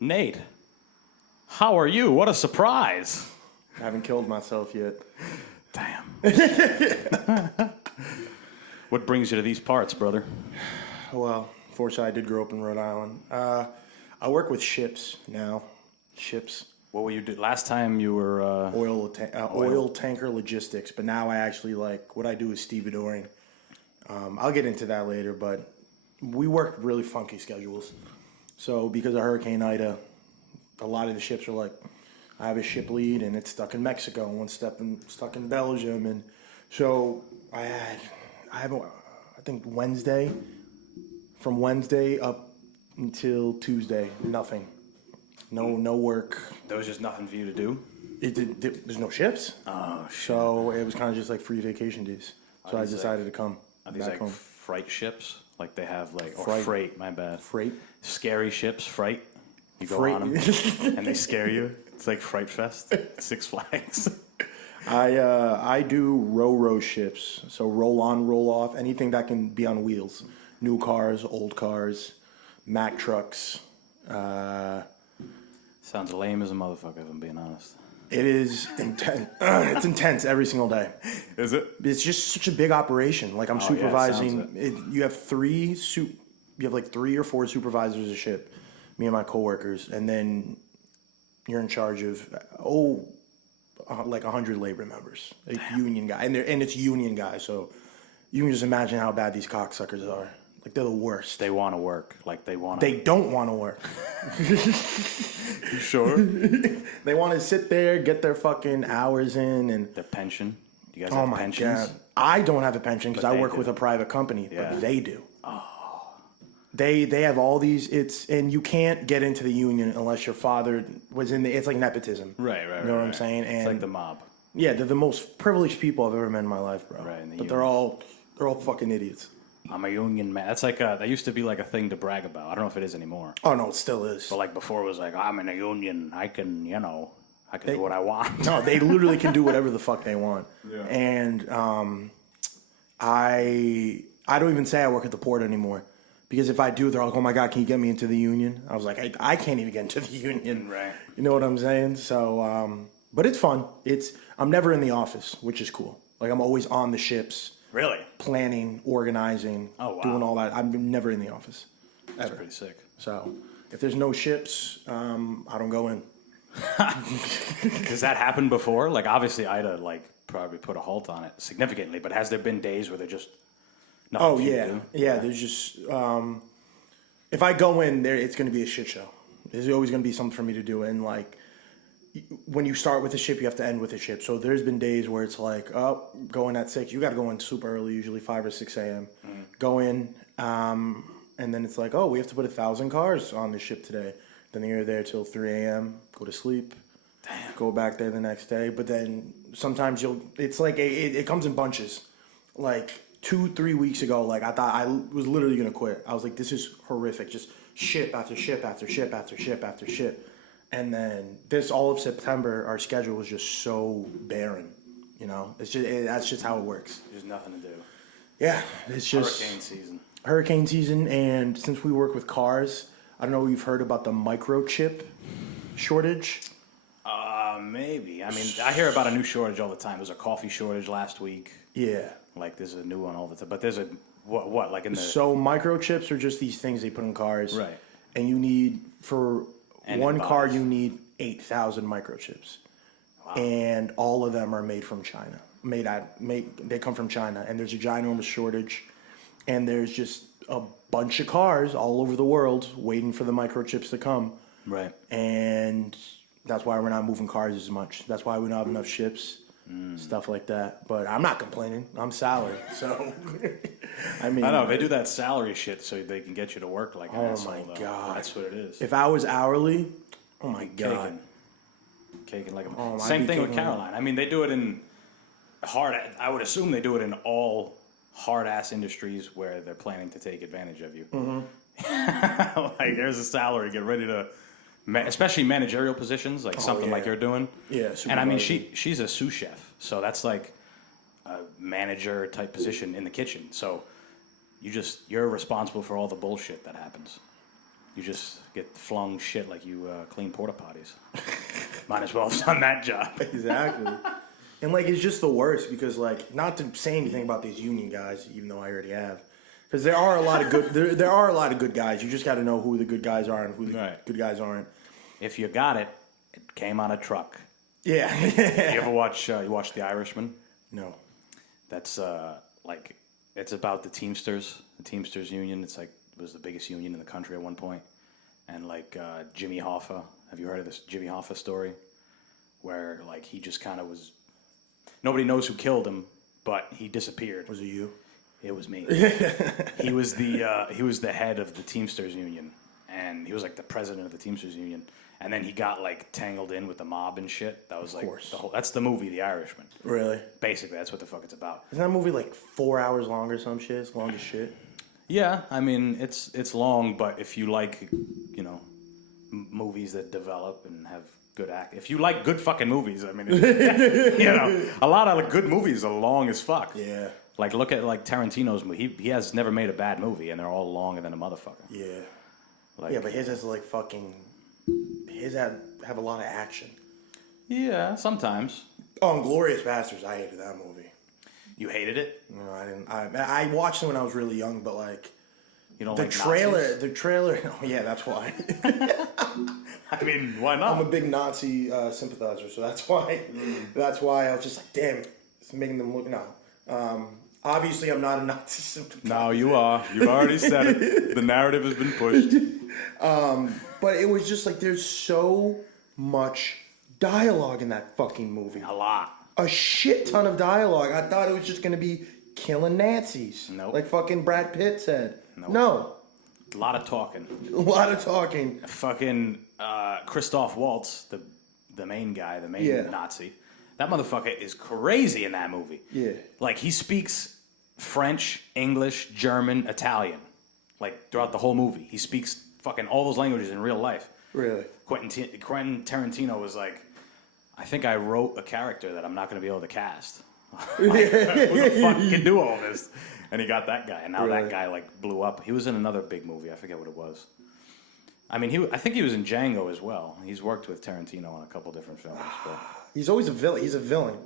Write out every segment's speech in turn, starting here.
Nate, how are you? What a surprise. I haven't killed myself yet. Damn. What brings you to these parts, brother? Well, fortunately, I did grow up in Rhode Island. I work with ships now. Ships. What were you do? Last time you were... Oil tanker logistics, but now I actually what I do is stevedoring. I'll get into that later, but we work really funky schedules. So because of Hurricane Ida, a lot of the ships are like, I have a ship lead and it's stuck in Mexico, and one's stuck in Belgium, and so I think from Wednesday up until Tuesday, nothing. No work. There was just nothing for you to do? There's no ships. Oh, shit. So it was kind of just like free vacation days. So I decided to come Are these back like home. freight ships? Like they have freight, my bad. Freight? Scary ships, freight. You go Freight. on them and they scare you. It's like Fright Fest, Six Flags. I do row ships. So roll on, roll off, anything that can be on wheels. New cars, old cars, Mack trucks. Sounds lame as a motherfucker, if I'm being honest. It is intense. It's intense every single day. Is it? It's just such a big operation. Like I'm supervising. Yeah, You have three like 3 or 4 supervisors a ship, me and my coworkers, and then you're in charge of like 100 labor members, like union guy, and it's union guys. So you can just imagine how bad these cocksuckers are. Like they're the worst. They want to work. Like they want. They don't want to work. You sure? They want to sit there, get their fucking hours in, and Their pension. You guys oh have my pensions? god, I don't have a pension because But I they work do. with a private company, Yeah. but they do. They have all these. And you can't get into the union unless your father was in the. It's like nepotism. Right. You know what I'm saying? And It's like the mob. yeah, they're the most privileged people I've ever met in my life, bro. Right, in the but union. they're all fucking idiots. I'm a union man. That's like that used to be like a thing to brag about. I don't know if it is anymore. Oh no, it still is. But like before, it was like I'm in a union. I can do what I want. No, they literally can do whatever the fuck they want. Yeah. And I don't even say I work at the port anymore. Because if I do, they're like, oh my God, can you get me into the union? I was like, I can't even get into the union. Right. You know what I'm saying? So, but it's fun. I'm never in the office, which is cool. Like I'm always on the ships, Really? planning, organizing, Oh, wow. doing all that. I'm never in the office. That's Ever. pretty sick. So if there's no ships, I don't go in. Does that happen before? Like obviously Ida probably put a halt on it significantly, but has there been days where they're just nothing Oh for you to yeah, do? yeah. There's just if I go in there, it's going to be a shit show. There's always going to be something for me to do, and like when you start with a ship, you have to end with a ship. So there's been days where it's like, oh, go in at 6. You got to go in super early, usually 5 or 6 a.m. Go in, and then it's like, oh, we have to put 1,000 cars on the ship today. Then you're there till 3 a.m. Go to sleep. Damn. Go back there the next day. But then sometimes it's like it comes in bunches. Like 2-3 weeks ago, like I thought I was literally gonna quit. I was like, this is horrific. Just ship after ship after ship after ship after ship. And then all of September, our schedule was just so barren. You know, that's just how it works. There's nothing to do. Yeah, it's just Hurricane season. and since we work with cars, I don't know if you've heard about the microchip shortage. Maybe. I mean, I hear about a new shortage all the time. There's a coffee shortage last week. Yeah. Like there's a new one all the time. But there's a what like in the So microchips are just these things they put in cars. Right. And you need for And one in car bodies. you need 8,000 microchips. Wow. And all of them are made from China. They come from China, and there's a ginormous shortage, and there's just a bunch of cars all over the world waiting for the microchips to come. Right. And that's why we're not moving cars as much. That's why we don't have enough ships, stuff like that. But I'm not complaining. I'm salary, so I mean, I know they do that salary shit so they can get you to work like an Oh asshole. my though. God. That's what it is. if I was hourly, oh my God. Caking like a I'd same be thing with caking Caroline. I mean, they do it in I would assume they do it in all hard ass industries where they're planning to take advantage of you. Mm-hmm. Like there's a salary. Get ready to, especially managerial positions, like something like yeah. you're doing. Yeah, And I mean, supervisor. she's a sous chef, so that's like a manager type position in the kitchen. So you're responsible for all the bullshit that happens. You just get flung shit like you clean porta potties. Might as well have done that job. Exactly. And, like, it's just the worst because, like, not to say anything about these union guys, even though I already have, because there are a lot of good. There are a lot of good guys. You just got to know who the good guys are and who the good guys aren't. If you got it, it came on a truck. Yeah. You ever watch? You watch The Irishman? No. That's like it's about the Teamsters union. It's like it was the biggest union in the country at one point, and like Jimmy Hoffa. Have you heard of this Jimmy Hoffa story? Where like he just kind of was. Nobody knows who killed him, but he disappeared. Was it you? It was me. He was the head of the Teamsters union, and he was like the president of the Teamsters union. And then he got like tangled in with the mob and shit. That was like the whole. That's the movie, The Irishman. Really? Basically, that's what the fuck it's about. Isn't that movie like 4 hours long or some shit? It's long as shit. Yeah, I mean it's long, but if you like, movies that develop and have good act, if you like good fucking movies, I mean, a lot of good movies are long as fuck. Yeah. Like look at like Tarantino's movie. He has never made a bad movie, and they're all longer than a motherfucker. Yeah. Like, yeah, but his has like fucking. His have a lot of action. Yeah, sometimes. Oh, and Glorious Bastards, I hated that movie. You hated it? No, I didn't. I watched it when I was really young, but like you don't the like trailer. Nazis? The trailer. Oh yeah, that's why. I mean, why not? I'm a big Nazi sympathizer, so that's why. That's why I was just like, damn, it's making them look now. Obviously, I'm not a Nazi sympathizer. No, you are. You've already said it. The narrative has been pushed. But it was just like there's so much dialogue in that fucking movie. A lot. A shit ton of dialogue. I thought it was just gonna be killing Nazis. Nope. Like fucking Brad Pitt said. Nope. No. A lot of talking. A lot of talking. Fucking Christoph Waltz, the main guy, the main Nazi. That motherfucker is crazy in that movie. Yeah. Like he speaks French, English, German, Italian. Like throughout the whole movie. He speaks fucking all those languages in real life. Really? Quentin Tarantino was like, I think I wrote a character that I'm not going to be able to cast. Like, who the fuck can do all this? And he got that guy, and now that guy like blew up. He was in another big movie. I forget what it was. I mean, I think he was in Django as well. He's worked with Tarantino on a couple different films. But He's always a villain. He's a villain.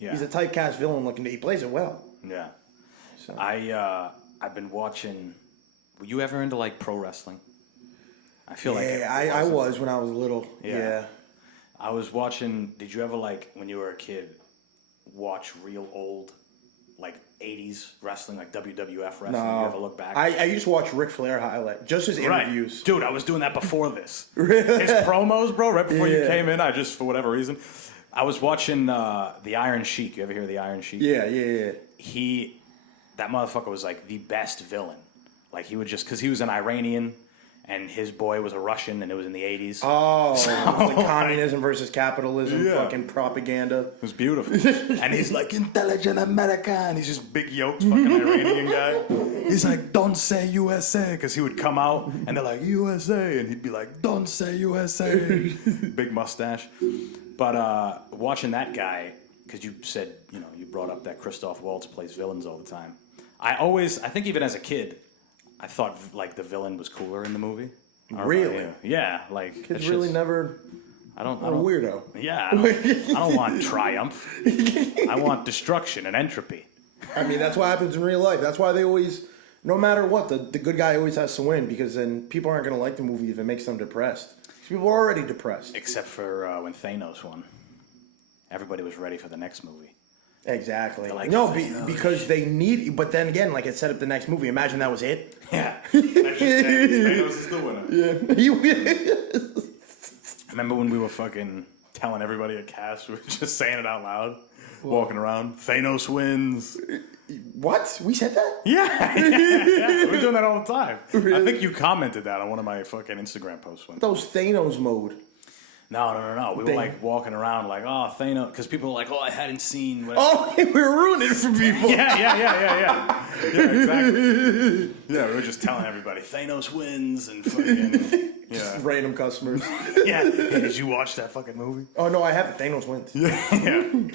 yeah, He's a typecast villain looking. He plays it well. yeah. So. I've been watching. Were you ever into like pro wrestling? I feel like I was when I was little. Yeah. I was watching. Did you ever like when you were a kid watch real old like 80s wrestling, like WWF wrestling? No. You ever look back? I used to watch Ric Flair highlight, just his interviews. Right. Dude, I was doing that before this. Really? His promos, bro, right before you came in, I just, for whatever reason, I was watching The Iron Sheik. You ever hear of The Iron Sheik? Yeah. That motherfucker was like the best villain. Like he would just, because he was an Iranian and his boy was a Russian and it was in the 80s. Oh, so, it was like communism versus capitalism, fucking propaganda. It was beautiful. And he's like, intelligent America. And he's just big yoked fucking Iranian guy. He's like, don't say USA. Because he would come out and they're like, USA. And he'd be like, don't say USA. Big mustache. But watching that guy, because you said, you brought up that Christoph Waltz plays villains all the time. I think even as a kid, I thought like the villain was cooler in the movie. Really? Yeah, like Kids really never. I don't. Weirdo. Yeah, I don't want triumph. I want destruction and entropy. I mean, that's what happens in real life. That's why they always, no matter what, the good guy always has to win because then people aren't going to like the movie if it makes them depressed. People are already depressed. Except for when Thanos won. Everybody was ready for the next movie. Exactly. Like, no, because they need. But then again, like it set up the next movie. Imagine that was it. Yeah. Thanos is the winner. Yeah. Remember when we were fucking telling everybody at cast, we were just saying it out loud, walking around. Thanos wins. What? We said that? Yeah. We're doing that all the time. Really? I think you commented that on one of my fucking Instagram posts. That was Thanos mode. No. We were like walking around like, oh, Thanos, because people were like, oh, I hadn't seen. Whatever. Oh, we were ruining it for people. Yeah, exactly. Yeah, we were just telling everybody, Thanos wins and fucking, just random customers. Yeah. Hey, did you watch that fucking movie? Oh, no, I haven't. Thanos wins. Yeah.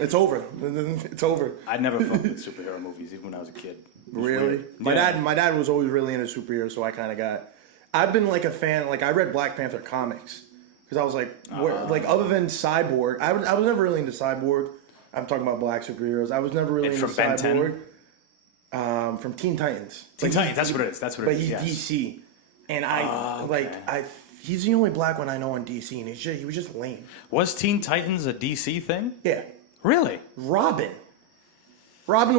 It's over. It's over. I never fucked with superhero movies, even when I was a kid. Really? My dad was always really into superheroes, so I kind of got... I've been like a fan. Like I read Black Panther comics because I was like, like other than Cyborg, I was never really into Cyborg. I'm talking about black superheroes. I was never really into Cyborg. From Teen Titans. Teen Titans, that's what it is. That's what it is. But he's DC, and he's the only black one I know on DC, and he was just lame. Was Teen Titans a DC thing? Yeah. Really? Robin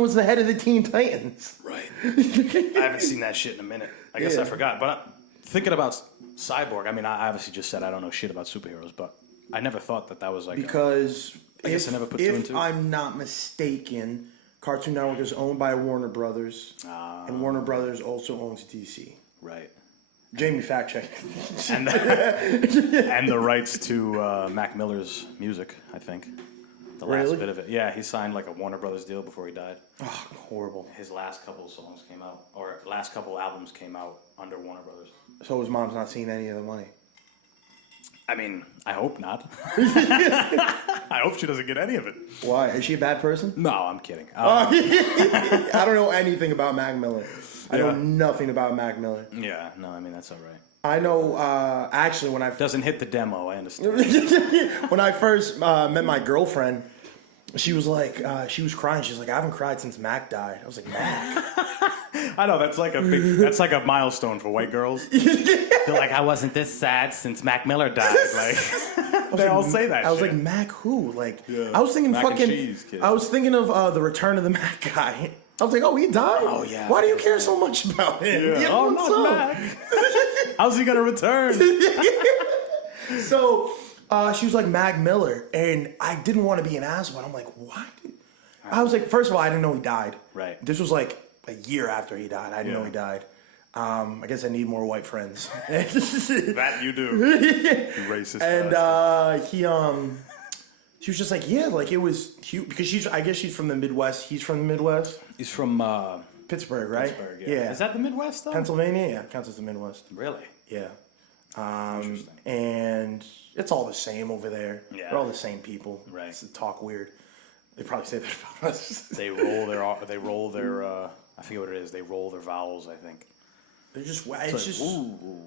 was the head of the Teen Titans. Right. I haven't seen that shit in a minute. I guess I forgot. But thinking about Cyborg, I mean, I obviously just said I don't know shit about superheroes, but I never thought that was like... Because I guess I never put two and two. If I'm not mistaken, Cartoon Network is owned by Warner Brothers, and Warner Brothers also owns DC. Right. Jamie, fact check. And the rights to Mac Miller's music, I think. The last bit of it. Yeah, he signed like a Warner Brothers deal before he died. Oh, horrible. His last couple of songs came out, or last couple albums came out under Warner Brothers. So his mom's not seeing any of the money? I mean, I hope not. I hope she doesn't get any of it. Why? Is she a bad person? No, I'm kidding. I don't know anything about Mac Miller. I know nothing about Mac Miller. Yeah, no, I mean, that's all right. I know, actually, when I... Doesn't hit the demo, I understand. When I first met my girlfriend, she was like, she was crying. She was like, I haven't cried since Mac died. I was like, Mac? I know, that's like a milestone for white girls. They're like, I wasn't this sad since Mac Miller died. Like, they all say that I was shit. like, Mac who? Like, I was thinking Mac and cheese, kid. I was thinking of the Return of the Mac guy. I was like, oh, he died? Oh, yeah. Why do you care so much about him? Yeah. Oh, not Mac. How's he gonna return? So she was like, Mac Miller, and I didn't want to be an asshole. I'm like, why? I was like, first of all, I didn't know he died. Right. This was like a year after he died. I didn't know he died. I guess I need more white friends. That you do. You racist. And she was just like, yeah, like it was cute because I guess she's from the Midwest. He's from the Midwest. He's from Pittsburgh, right? Pittsburgh, yeah. Is that the Midwest though? Pennsylvania, yeah, counts as the Midwest. Really? Yeah. And it's all the same over there. Yeah. They're all the same people. Right. It's talk weird. They probably say that about us. They roll their I forget what it is. They roll their vowels, I think. They're just it's just ooh.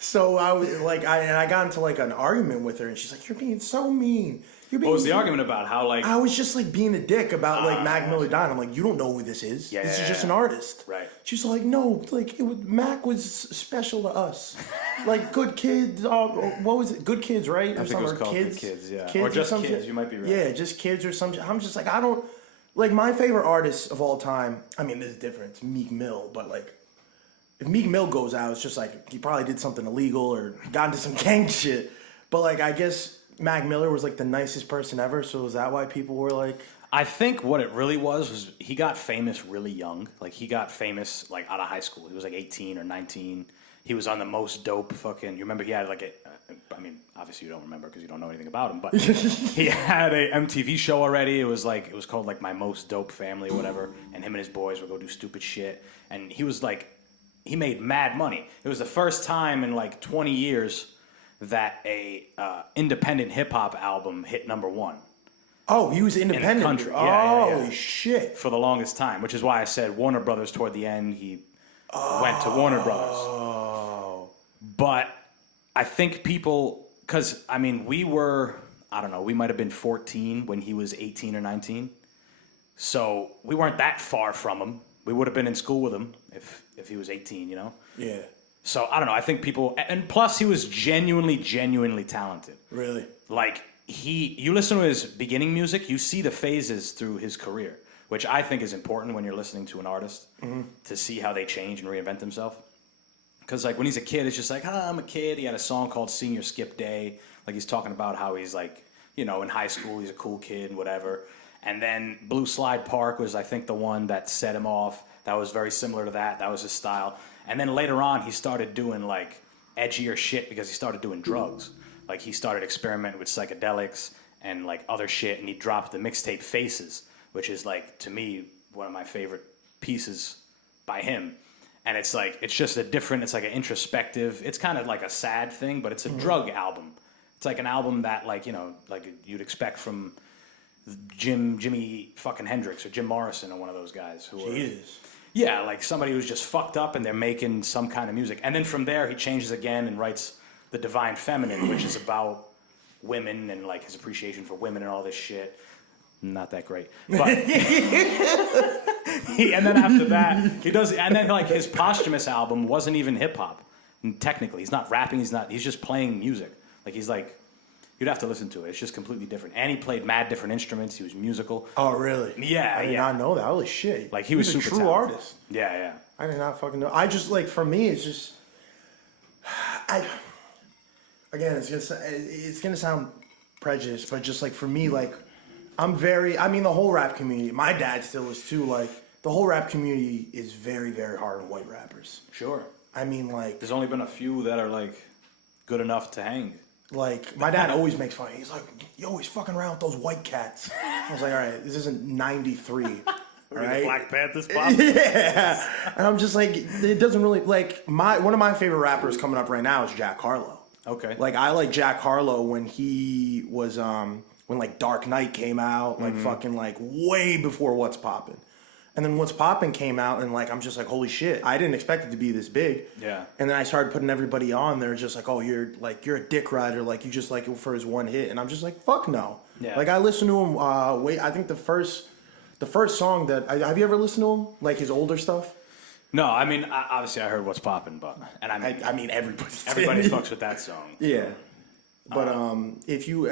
So I was like, I got into like an argument with her, and she's like, "You're being so mean." What was the argument about? How like I was just like being a dick about like Mac Miller dying. I'm like, you don't know who this is. Yeah, this is just an artist. Right. She's like, no, like Mac was special to us. Like Good Kids. What was it? Good Kids, right? I think it was called Good Kids. Yeah. Kids or just or Kids. You might be right. Yeah, just Kids or something. I'm just like, I don't like my favorite artist of all time. I mean, there's a difference. Meek Mill, but like. If Meek Mill goes out, it's just like he probably did something illegal or got into some gang shit. But like, I guess Mac Miller was like the nicest person ever. So is that why people were like? I think what it really was he got famous really young. Like he got famous like out of high school. He was like 18 or 19. He was on the most dope fucking. You remember he had like I mean, obviously you don't remember because you don't know anything about him. But he had a MTV show already. It was called like My Most Dope Family or whatever. And him and his boys would go do stupid shit. And he was like. He made mad money. It was the first time in like 20 years that a independent hip hop album hit #1. Oh, he was independent. In the country. Yeah. Shit. For the longest time, which is why I said Warner Brothers toward the end. He went to Warner Brothers. Oh. But I think people, because I mean, we were, I don't know, we might have been 14 when he was 18 or 19. So we weren't that far from him. We would have been in school with him if he was 18, you know? Yeah. So, I don't know. I think people... And plus, he was genuinely talented. Really? Like, you listen to his beginning music, you see the phases through his career, which I think is important when you're listening to an artist, to see how they change and reinvent themselves. Because, like, when he's a kid, it's just like, I'm a kid. He had a song called Senior Skip Day. Like, he's talking about how he's, like, you know, in high school, he's a cool kid and whatever. And then Blue Slide Park was, I think, the one that set him off. That was very similar to that. That was his style. And then later on, he started doing, like, edgier shit because he started doing drugs. Like, he started experimenting with psychedelics and, like, other shit. And he dropped the mixtape Faces, which is, like, to me, one of my favorite pieces by him. And it's, like, it's just a different, it's, like, an introspective. It's kind of like a sad thing, but it's a drug album. It's, like, an album that, like, you know, like, you'd expect from... Jimmy fucking Hendrix or Jim Morrison or one of those guys who Jesus. Yeah, like somebody who's just fucked up and they're making some kind of music. And then from there, he changes again and writes The Divine Feminine, which is about women and like his appreciation for women and all this shit. Not that great. But and then after that, he does, and then like his posthumous album wasn't even hip hop. Technically, he's not rapping, he's just playing music. Like he's like, you'd have to listen to it. It's just completely different. And he played mad different instruments. He was musical. Oh, really? Yeah, I did not know that. Holy shit. Like he was He's super a true talented. artist. Yeah, yeah. I did not fucking know. I just like for me, it's just again, it's gonna sound prejudiced, but just like for me, like I'm very. I mean, the whole rap community. My dad still is too. Like the whole rap community is very, very hard on white rappers. Sure. I mean, like There's only been a few that are like good enough to hang. Like, my dad always makes fun. He's like, you always fucking around with those white cats. I was like, all right, this isn't 93. All right? Black Panthers pop? Yeah. And I'm just like, it doesn't really, like, one of my favorite rappers coming up right now is Jack Harlow. Okay. Like, I like Jack Harlow when he was, when, like, Dark Knight came out, like, fucking, like, way before What's Poppin'. And then What's Poppin' came out, and like I'm just like, holy shit! I didn't expect it to be this big. Yeah. And then I started putting everybody on there, just like, oh, you're a dick rider, like you just like it for his one hit, and I'm just like, fuck no. Yeah. Like I listened to him. I think the first song that have you ever listened to him? Like his older stuff? No, I mean obviously I heard What's Poppin', but and I mean everybody fucks with that song. Yeah. But if you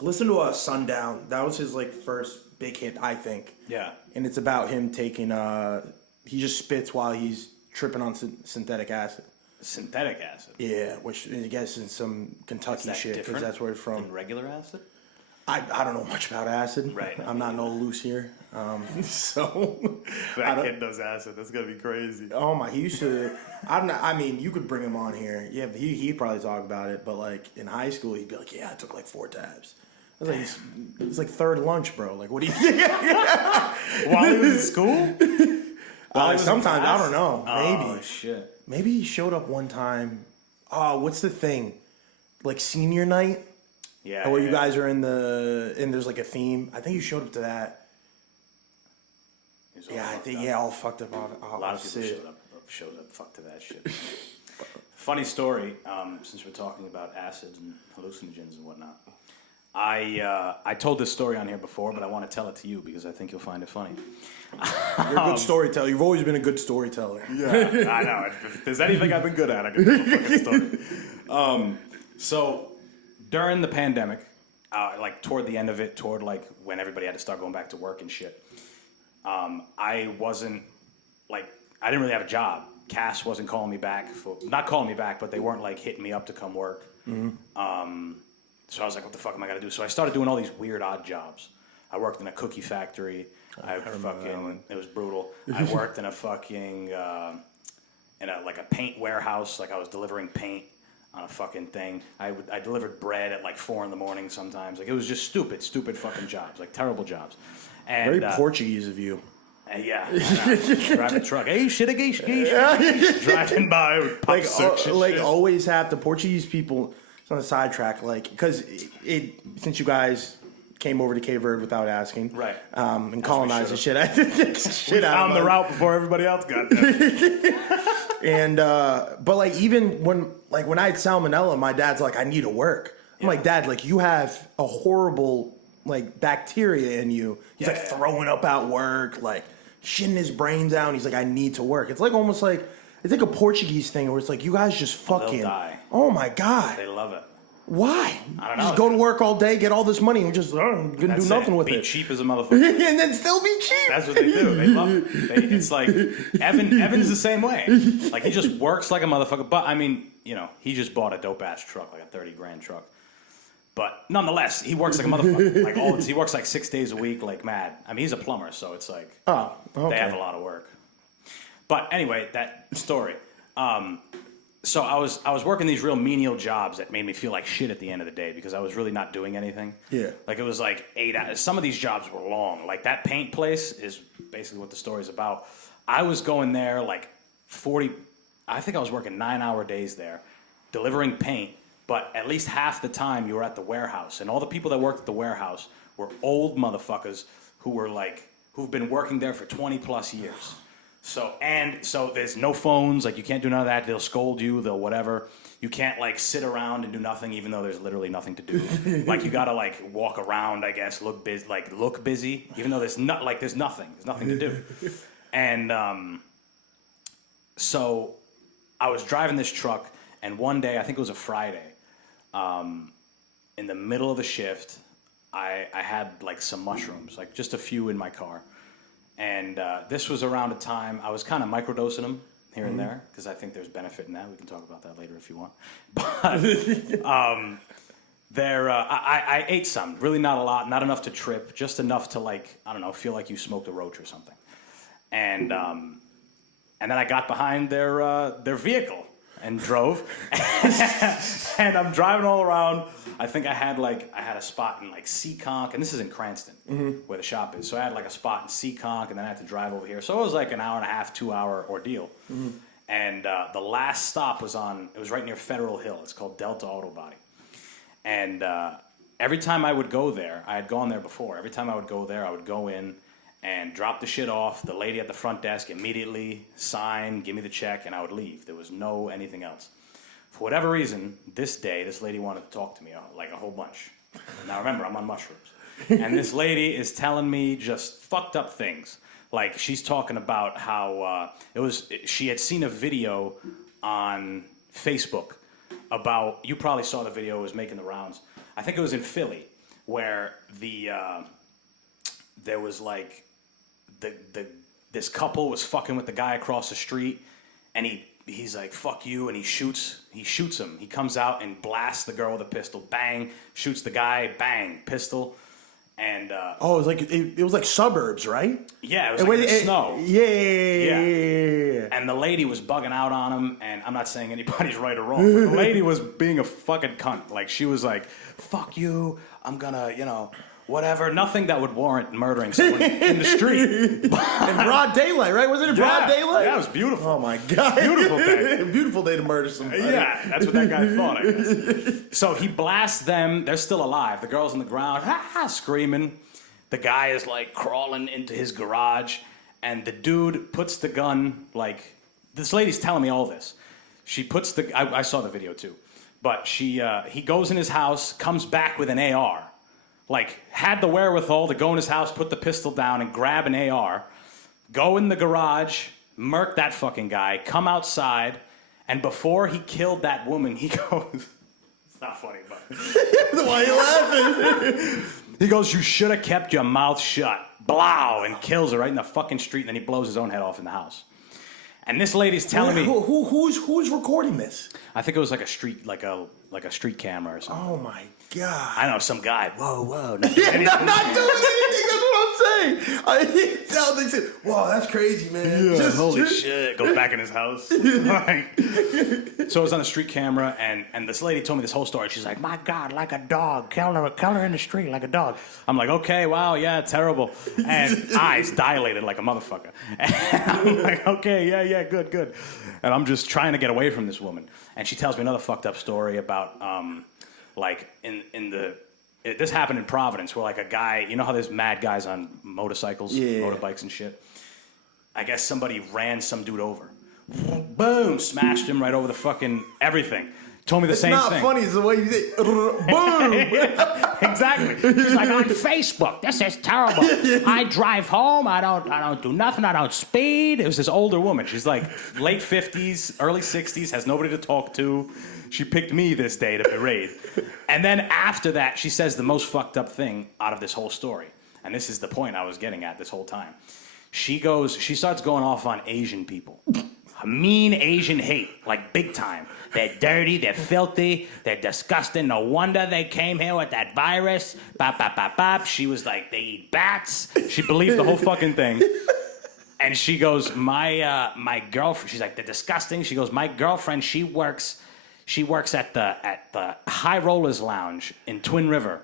listen to Sundown, that was his like first big hit, I think. Yeah. And it's about him taking, he just spits while he's tripping on synthetic acid. Synthetic acid? Yeah, which I guess is some Kentucky shit, because that's where it's from. Than regular acid? I don't know much about acid. Right. I'm not no loose here. So. That kid does acid. That's going to be crazy. Oh my, he used to, I mean, you could bring him on here. Yeah, but he'd probably talk about it. But like in high school, he'd be like, yeah, I took like 4 tabs. I was like, it's like third lunch, bro. Like, what do you think? While he was in school? Sometimes, I don't know. Maybe. Oh, shit. Maybe he showed up one time. Oh, what's the thing? Like senior night? Yeah. Where you guys are and there's like a theme. I think you showed up to that. Yeah, I think, all fucked up. A lot of people showed up fucked to that shit. Funny story, since we're talking about acids and hallucinogens and whatnot. I told this story on here before, but I want to tell it to you because I think you'll find it funny. You're a good storyteller. You've always been a good storyteller. Yeah, I know. If there's anything I've been good at, I can tell a fucking story. So during the pandemic, like toward the end of it, toward like when everybody had to start going back to work and shit, I wasn't like, I didn't really have a job. Cass wasn't calling me back not calling me back, but they weren't like hitting me up to come work. Mm-hmm. So I was like, what the fuck am I going to do? So I started doing all these weird, odd jobs. I worked in a cookie factory. It was brutal. I worked in a fucking, like a paint warehouse. Like I was delivering paint on a fucking thing. I delivered bread at like 4 a.m. sometimes. Like it was just stupid fucking jobs. Like terrible jobs. And, very Portuguese of you. Yeah. Driving a truck. Hey, shit, driving by with pop like always have the Portuguese people. On a sidetrack, like, because since you guys came over to Cape Verde without asking, right, and colonized the shit we found the route before everybody else got there. And but like even when I had salmonella, my dad's like, I need to work. I'm like, Dad, like you have a horrible like bacteria in you. He's throwing up at work, like shitting his brains out. And he's like, I need to work. It's like almost like it's like a Portuguese thing where it's like you guys just fucking. Oh my god! They love it. Why? I don't know. Just go to work all day, get all this money, and just gonna do nothing with it. Be cheap as a motherfucker, and then still be cheap. That's what they do. They love it. It's like Evan's the same way. Like he just works like a motherfucker. But I mean, he just bought a dope ass truck, like a $30,000 truck. But nonetheless, he works like a motherfucker. Like he works like 6 days a week, like mad. I mean, he's a plumber, so it's like they have a lot of work. But anyway, that story. So I was working these real menial jobs that made me feel like shit at the end of the day because I was really not doing anything. Yeah. Like it was like 8 hours. Some of these jobs were long. Like that paint place is basically what the story's about. I was going there like 40, I think I was working 9-hour days there, delivering paint, but at least half the time you were at the warehouse. And all the people that worked at the warehouse were old motherfuckers who who've been working there for 20 plus years. So there's no phones, like you can't do none of that. They'll scold you, they'll whatever. You can't like sit around and do nothing, even though there's literally nothing to do. Like you gotta like walk around, I guess, look busy, even though there's nothing to do. And so I was driving this truck, and one day, I think it was a Friday, in the middle of the shift, I had like some mushrooms, like just a few in my car. And this was around a time I was kind of microdosing them here and there, because I think there's benefit in that. We can talk about that later if you want. But I ate some, really not a lot, not enough to trip, just enough to like, I don't know, feel like you smoked a roach or something. And then I got behind their vehicle and drove, and I'm driving all around. I think I had a spot in like Seekonk, and this is in Cranston, where the shop is. So I had like a spot in Seekonk, and then I had to drive over here. So it was like an hour and a half, 2 hour ordeal. And the last stop was right near Federal Hill. It's called Delta Auto Body. And every time I would go there, I had gone there before. Every time I would go there, I would go in and drop the shit off. The lady at the front desk immediately sign, give me the check, and I would leave. There was no anything else. For whatever reason, this day, this lady wanted to talk to me like a whole bunch. Now remember, I'm on mushrooms. And this lady is telling me just fucked up things. Like she's talking about how she had seen a video on Facebook about, you probably saw the video, it was making the rounds. I think it was in Philly, where there was like this couple was fucking with the guy across the street, and he's like, fuck you, and he shoots him. He comes out and blasts the girl with a pistol, bang, shoots the guy, bang, pistol. And it was like Suburbs, right? Yeah, it was like in the snow. Yeah. And the lady was bugging out on him, and I'm not saying anybody's right or wrong, but the lady was being a fucking cunt. Like, she was like, fuck you, I'm gonna, whatever. Nothing that would warrant murdering someone in the street. In broad daylight, right? Was it in broad daylight? Yeah, it was beautiful. Oh, my God. Beautiful day. Beautiful day to murder somebody. Yeah, that's what that guy thought, I guess. So he blasts them. They're still alive. The girl's on the ground, screaming. The guy is, like, crawling into his garage. And the dude puts the gun, like... This lady's telling me all this. She puts the... I saw the video, too. But he goes in his house, comes back with an AR. Like, had the wherewithal to go in his house, put the pistol down, and grab an AR, go in the garage, murk that fucking guy, come outside, and before he killed that woman, he goes... It's not funny, but... Why are you laughing? He goes, you should have kept your mouth shut. Blow! And kills her right in the fucking street, and then he blows his own head off in the house. And this lady's telling me... Who's recording this? I think it was like a street camera or something. Oh, my God. I know, some guy. Whoa. Not doing anything. That's what I'm saying. They said, "Whoa, that's crazy, man." Yeah, holy shit. Goes back in his house. So it was on the street camera, and this lady told me this whole story. She's like, my God, like a dog. Kill her in the street like a dog. I'm like, okay, wow, yeah, terrible. And eyes dilated like a motherfucker. And I'm like, okay, yeah, good. And I'm just trying to get away from this woman. And she tells me another fucked up story about... this happened in Providence, where like a guy, you know how there's mad guys on motorcycles, motorbikes and shit? I guess somebody ran some dude over. Boom! Smashed him right over the fucking everything. Told me the same thing. It's not funny, it's the way you say, boom! Exactly. She's like, on Facebook, this is terrible. I drive home, I don't do nothing, I don't speed. It was this older woman. She's like late 50s, early 60s, has nobody to talk to. She picked me this day to berate. And then after that, she says the most fucked up thing out of this whole story. And this is the point I was getting at this whole time. She starts going off on Asian people. Mean Asian hate, like big time. They're dirty, they're filthy, they're disgusting. No wonder they came here with that virus. Bop, bop, bop, bop. She was like, they eat bats. She believed the whole fucking thing. And she goes, my girlfriend, she's like, they're disgusting. She goes, my girlfriend, she works at the High Rollers Lounge in Twin River,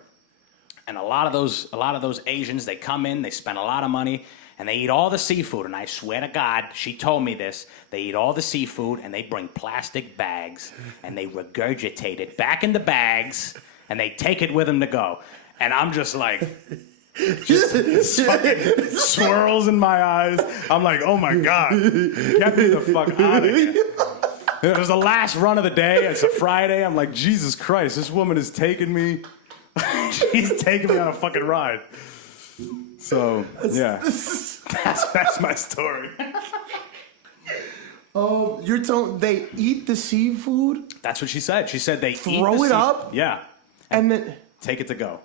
and a lot of those Asians, they come in, they spend a lot of money, and they eat all the seafood. And I swear to God, she told me this. They eat all the seafood, and they bring plastic bags, and they regurgitate it back in the bags, and they take it with them to go. And I'm just like, Just fucking swirls in my eyes. I'm like, oh my God, get me the fuck out of here. It was the last run of the day. It's a Friday. I'm like, Jesus Christ, this woman is taking me. She's taking me on a fucking ride. So, yeah. That's my story. Oh, you're telling they eat the seafood? That's what she said. She said they throw it up? Yeah. And then take it to go.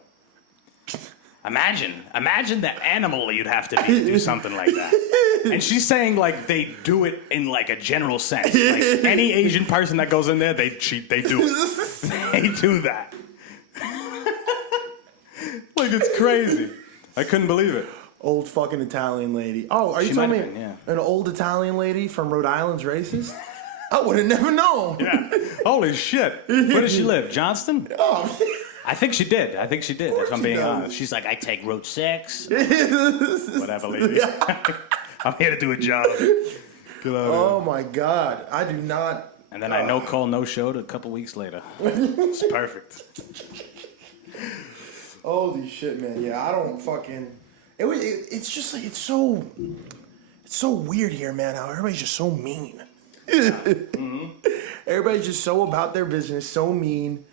Imagine the animal you'd have to be to do something like that. And she's saying like they do it in like a general sense. Like any Asian person that goes in there, they cheat. They do it. They do that. Like it's crazy. I couldn't believe it. Old fucking Italian lady. Oh, are you telling me an old Italian lady from Rhode Island's racist? I would have never known. Yeah. Holy shit. Where does she live? Johnston? Oh. I think she did. If I'm being honest. She's like, I take Route 6. Whatever, lady. I'm here to do a job. Get out oh my God. I do not. And then I no call, no showed a couple weeks later. It's perfect. Holy shit, man. Yeah, I don't fucking. It's just like it's so weird here, man. How everybody's just so mean. Everybody's just so about their business, so mean.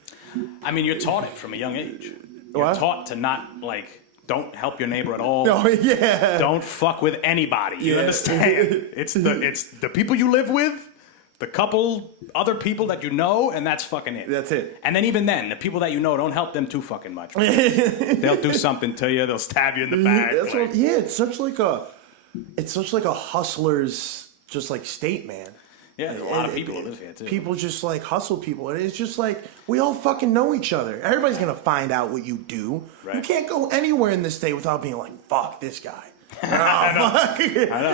I mean, you're taught it from a young age. You're What? taught to not like. Don't help your neighbor at all. Oh yeah. Don't fuck with anybody. You Yeah. understand? It's the people you live with, the couple other people that you know, and that's fucking it. That's it. And then even then, the people that you know don't help them too fucking much. They'll do something to you. They'll stab you in the back. That's like, what, yeah, it's such like a hustler's just like state, man. yeah, there's a lot of people who live here too. People just like hustle people, and it's just like we all fucking know each other. Everybody's gonna find out what you do. Right. You can't go anywhere in this state without being like, "Fuck this guy." I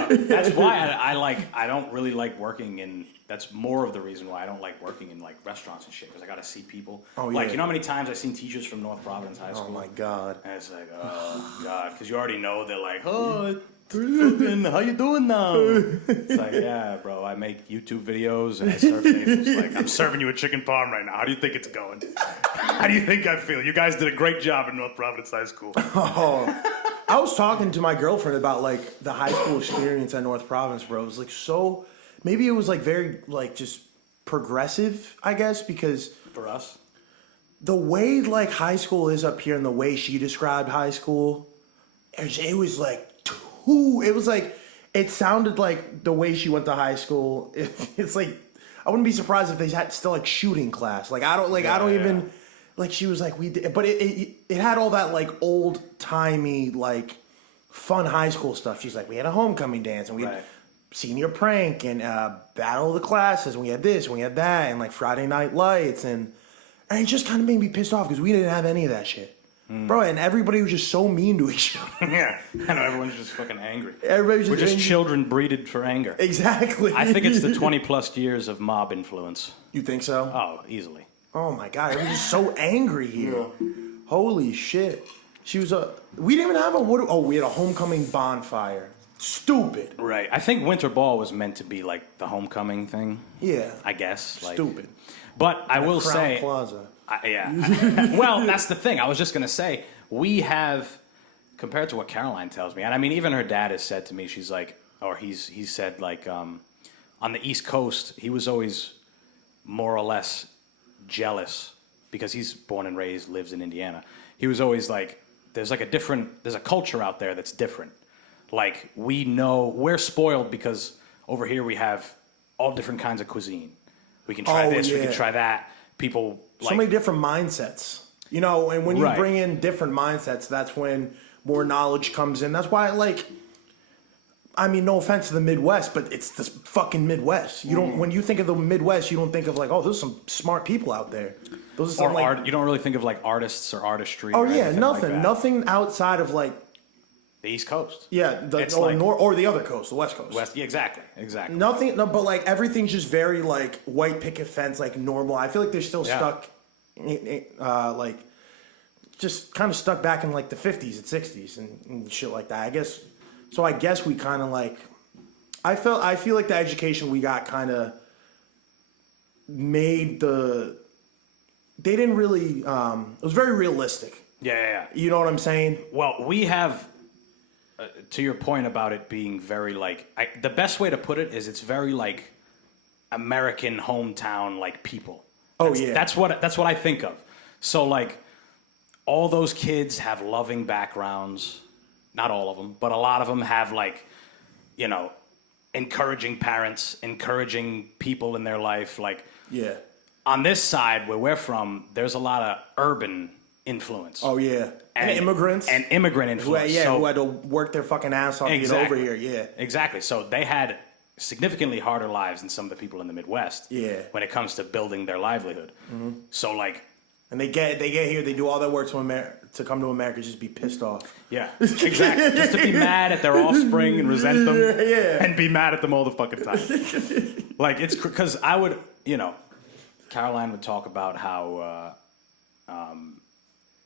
know. That's why I don't really like working in. That's more of the reason why I don't like working in like restaurants and shit, because I got to see people. Oh, Like, yeah. you know how many times I've seen teachers from North Providence High School? Oh my God. And it's like, oh God, because you already know they're like, oh, fucking, how you doing now? It's like, yeah, bro, I make YouTube videos and I serve tables. Like, I'm serving you a chicken parm right now. How do you think it's going? How do you think I feel? You guys did a great job in North Providence High School. I was talking to my girlfriend about like the high school experience at North Providence, bro. It was like so. Maybe it was like very like just progressive, I guess, because For us? the way like high school is up here and the way she described high school, it was like it was like it sounded like the way she went to high school. It's like I wouldn't be surprised if they had still like shooting class. Like I don't even like she was like we did, but it had all that like old timey like fun high school stuff. She's like we had a homecoming dance and we had senior prank and battle of the classes and we had this and we had that and like Friday Night Lights and it just kind of made me pissed off because we didn't have any of that shit. Bro, and everybody was just so mean to each other. Yeah, I know, everyone's just fucking angry. Everybody's We're just angry. children breeded for anger. Exactly. I think it's the 20 plus years of mob influence. You think so? Oh, easily. Oh my God, everyone's just so angry here. Holy shit. She was we didn't even have we had a homecoming bonfire. Stupid. Right. I think Winter Ball was meant to be like the homecoming thing. Yeah. I guess. Like, Stupid. But I will Crown say. Plaza. Well, that's the thing. I was just going to say, we have, compared to what Caroline tells me, and I mean, even her dad has said to me, she's like, or he's said, like, on the East Coast, he was always more or less jealous because he's born and raised, lives in Indiana. He was always like, there's a culture out there that's different. Like, we're spoiled because over here we have all different kinds of cuisine. We can try this, we can try that. People like so many different mindsets. You know, and when you Right. bring in different mindsets, that's when more knowledge comes in. That's why I mean, no offense to the Midwest, but it's the fucking Midwest. You don't when you think of the Midwest, you don't think of like, oh, there's some smart people out there. Those are some or you don't really think of like artists or artistry. Oh or yeah, anything nothing. like that. Nothing outside of like The East Coast. yeah, It's like- or the other coast, the West Coast. West, yeah, exactly. Nothing, no, but like everything's just very like white picket fence, like normal. I feel like they're still stuck, like just kind of stuck back in like the 50s and 60s and shit like that. I guess. So I guess we kind of like. I feel like the education we got kind of made the. They didn't really. It was very realistic. Yeah. You know what I'm saying? Well, we have, to your point about it being very like, the best way to put it is it's very like American hometown like people. That's what I think of. So like, all those kids have loving backgrounds. Not all of them, but a lot of them have like, you know, encouraging parents, encouraging people in their life. Like, on this side where we're from, there's a lot of urban influence. Oh yeah, and immigrants and immigrant influence. Who had to work their fucking ass off to get over here. Yeah, exactly. So they had significantly harder lives than some of the people in the Midwest. Yeah, when it comes to building their livelihood. Mm-hmm. So like, and they get here, they do all that work to come to America, just be pissed off. Yeah, exactly. Just to be mad at their offspring and resent them, and be mad at them all the fucking time. Like it's because I would, you know, Caroline would talk about how,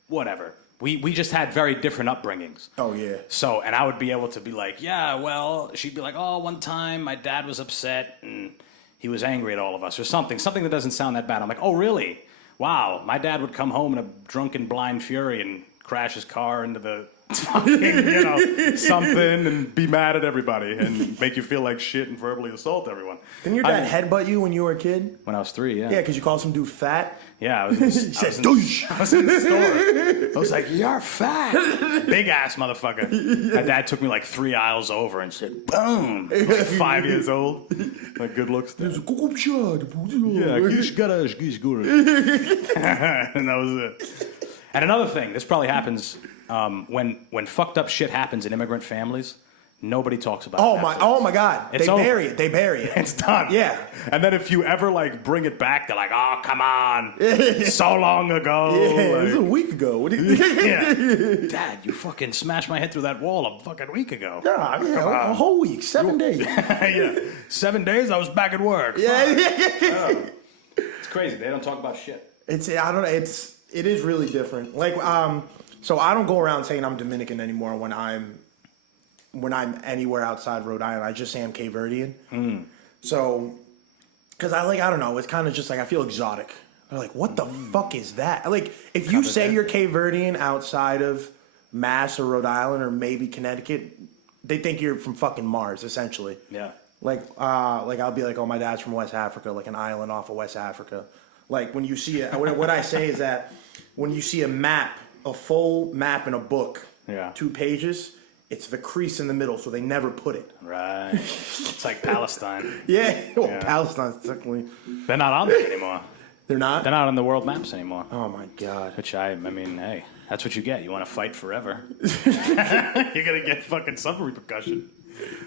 whatever. We just had very different upbringings. Oh, yeah. So, and I would be able to be like, yeah, well, she'd be like, oh, one time my dad was upset and he was angry at all of us or something that doesn't sound that bad. I'm like, oh, really? Wow. My dad would come home in a drunken blind fury and crash his car into the fucking, you know, something and be mad at everybody and make you feel like shit and verbally assault everyone. Didn't your dad headbutt you when you were a kid? When I was 3, yeah. Yeah, because you called some dude fat? Yeah, I was in the store. I was like, you're fat. Big ass motherfucker. My dad took me like 3 aisles over and said, boom. Like 5 years old. Like good looks. Yeah, and that was it. And another thing, this probably happens when fucked up shit happens in immigrant families. Nobody talks about it. Oh my God. They bury it. It's done. Yeah. And then if you ever like bring it back, they're like, oh, come on. So long ago. Yeah, like, it was a week ago. What do you yeah. Dad, you fucking smashed my head through that wall a fucking week ago. Yeah, a whole week, 7 days. Yeah. 7 days, I was back at work. Yeah. It's crazy. They don't talk about shit. It is really different. Like, so I don't go around saying I'm Dominican anymore when I'm anywhere outside Rhode Island. I just say I'm Cape Verdean. So, because I don't know, it's kind of just like, I feel exotic. They're like, what the fuck is that? Like, if you say you're Cape Verdean outside of Mass or Rhode Island or maybe Connecticut, they think you're from fucking Mars, essentially. Yeah. Like I'll be like, oh, my dad's from West Africa, like an island off of West Africa. Like, when you see it, what I say is that when you see a map, a full map in a book, 2 pages, it's the crease in the middle, so they never put it. Right. It's like Palestine. Yeah. Palestine's technically. They're not on there anymore. They're not? They're not on the world maps anymore. Oh, my God. Which I mean, hey, that's what you get. You want to fight forever. You're going to get fucking some repercussion.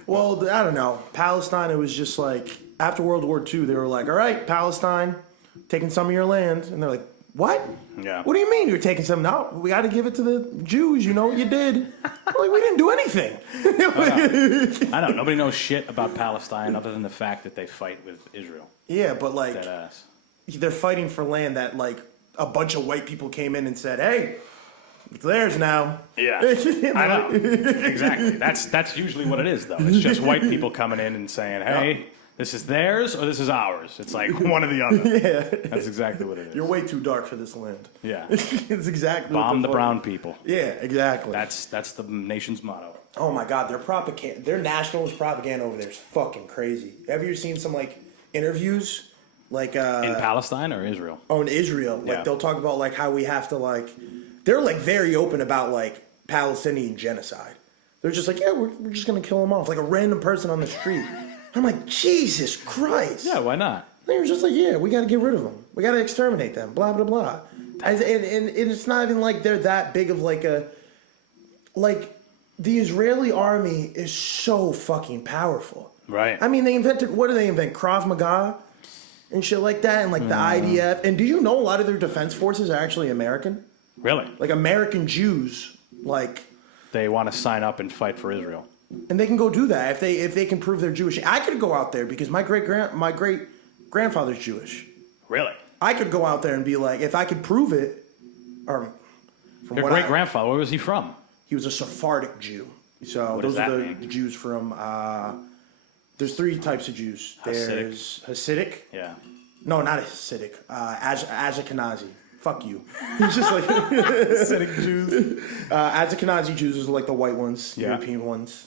Well, I don't know. Palestine, it was just like, after World War II, they were like, all right, Palestine, taking some of your land. And they're like, what? Yeah. What do you mean you're taking some? No, we got to give it to the Jews. You know what you did? Like, we didn't do anything. I know. Nobody knows shit about Palestine other than the fact that they fight with Israel. Yeah, but like, Dead ass. They're fighting for land that like a bunch of white people came in and said, hey, it's theirs now. Yeah, I know. Exactly. That's usually what it is, though. It's just white people coming in and saying, hey, this is theirs or this is ours. It's like one or the other. Yeah. That's exactly what it is. You're way too dark for this land. Yeah. It's exactly Bomb the brown people. Yeah, exactly. That's the nation's motto. Oh, my God. Their nationalist propaganda over there is fucking crazy. Have you seen some, like, interviews? Like, in Palestine or Israel? Oh, in Israel. Like, they'll talk about, like, how we have to, like... They're, like, very open about, like, Palestinian genocide. They're just like, yeah, we're just going to kill them off. Like a random person on the street. I'm like, Jesus Christ. Yeah, why not? They were just like, yeah, we got to get rid of them. We got to exterminate them, blah, blah, blah. And it's not even like they're that big of, like, a... Like, the Israeli army is so fucking powerful. Right. I mean, they invented... What did they invent? Krav Maga? And shit like that, and like the IDF. And do you know a lot of their defense forces are actually American? Really? Like American Jews, like... They want to sign up and fight for Israel. And they can go do that if they can prove they're Jewish. I could go out there because my great grandfather's Jewish. Really? I could go out there and be like, if I could prove it, or from your great grandfather, where was he from? He was a Sephardic Jew. So what those are the mean? Jews from... there's 3 types of Jews. There's Hasidic. Yeah. No, not Hasidic. Ashkenazi. fuck you. He's just like Hasidic Jews. Ashkenazi Jews are like the white ones, Yeah. European ones.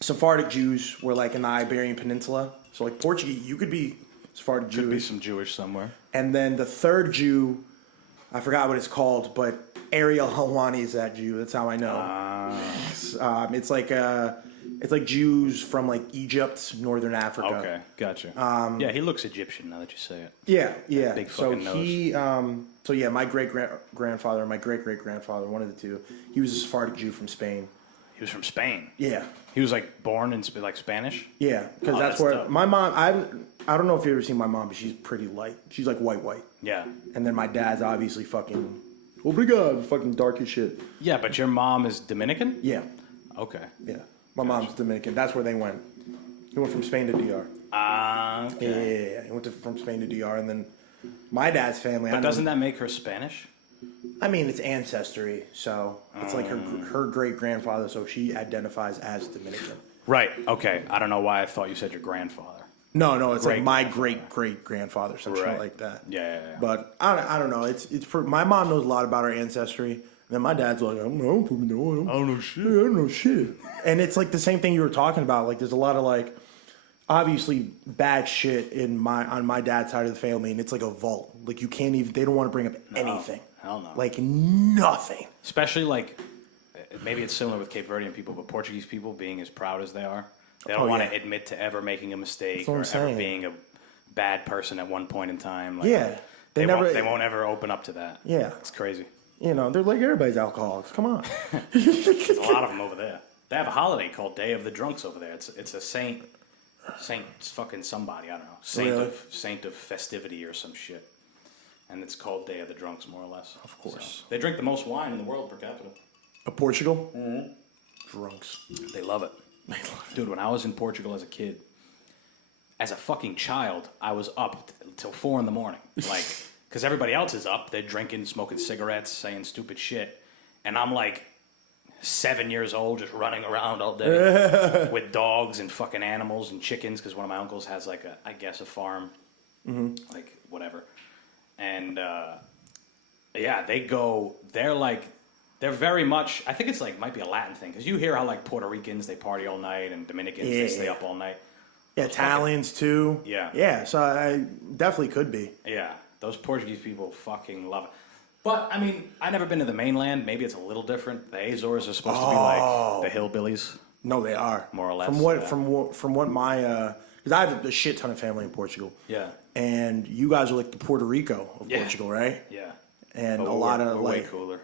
Sephardic Jews were like in the Iberian Peninsula. So like Portuguese, you could be Sephardic Could be Jewish. some Jewish somewhere. And then the third Jew, I forgot what it's called, but Ariel Helwani is that Jew. That's how I know. It's like Jews from like Egypt, Northern Africa. Okay, gotcha. Yeah, he looks Egyptian now that you say it. Yeah, yeah. Big So fucking nose. he, my great grandfather, my great great grandfather, one of the two, he was a Sephardic Jew from Spain. He was from Spain. Yeah, He was like born in like Spanish. yeah, because Oh, that's that's where dope. my mom. I don't know if you've ever seen my mom, but she's pretty light. She's like white. Yeah. And then my dad's obviously fucking, oh my god, fucking dark as shit. Yeah, but your mom is Dominican? Yeah, Okay. yeah. My mom's Dominican. That's where they went. He went from Spain to DR. Okay. Yeah. He went from Spain to DR, and then my dad's family. But doesn't that make her Spanish? I mean, it's ancestry, so it's like her great grandfather, so she identifies as Dominican. Right. Okay. I don't know why I thought you said your grandfather. No, it's like my Great-grandfather. great grandfather, some shit Right. like that. Yeah. But I don't know. It's my mom knows a lot about her ancestry, and then my dad's like, I don't fucking know. I don't know shit. I don't know shit. And it's like the same thing you were talking about. Like, there's a lot of like, obviously bad shit on my dad's side of the family, and it's like a vault. Like you can't even. They don't want to bring up anything. Hell no. Like nothing. Especially like, maybe it's similar with Cape Verdean people, but Portuguese people being as proud as they are, they don't want to admit to ever making a mistake what or I'm ever saying. being a bad person at one point in time. Like, Yeah. They never. won't ever open up to that. Yeah. It's crazy. You know, they're like everybody's alcoholics. Come on. There's a lot of them over there. They have a holiday called Day of the Drunks over there. It's a saint fucking somebody, I don't know. Really? Saint of festivity or some shit. And it's called Day of the Drunks, more or less. Of course. So, they drink the most wine in the world per capita. Portugal? Mm-hmm. Drunks. They love it. Dude, when I was in Portugal as a kid, as a fucking child, I was up till 4 a.m. Like, because everybody else is up. They're drinking, smoking cigarettes, saying stupid shit. And I'm like 7 years old, just running around all day with dogs and fucking animals and chickens, because one of my uncles has like a farm, like whatever. And yeah, they're very much, I think it's like, might be a Latin thing, because you hear how like Puerto Ricans, they party all night, and Dominicans, they stay up all night. Yeah, Italians too. Yeah. Yeah, so I definitely could be. Yeah, those Portuguese people fucking love it. But, I mean, I've never been to the mainland. Maybe it's a little different. The Azores are supposed to be like the hillbillies. No, they are. More or less, From what my, because I have a shit ton of family in Portugal. Yeah. And you guys are like the Puerto Rico of Yeah. Portugal, right? Yeah. And But a lot of we're like way cooler.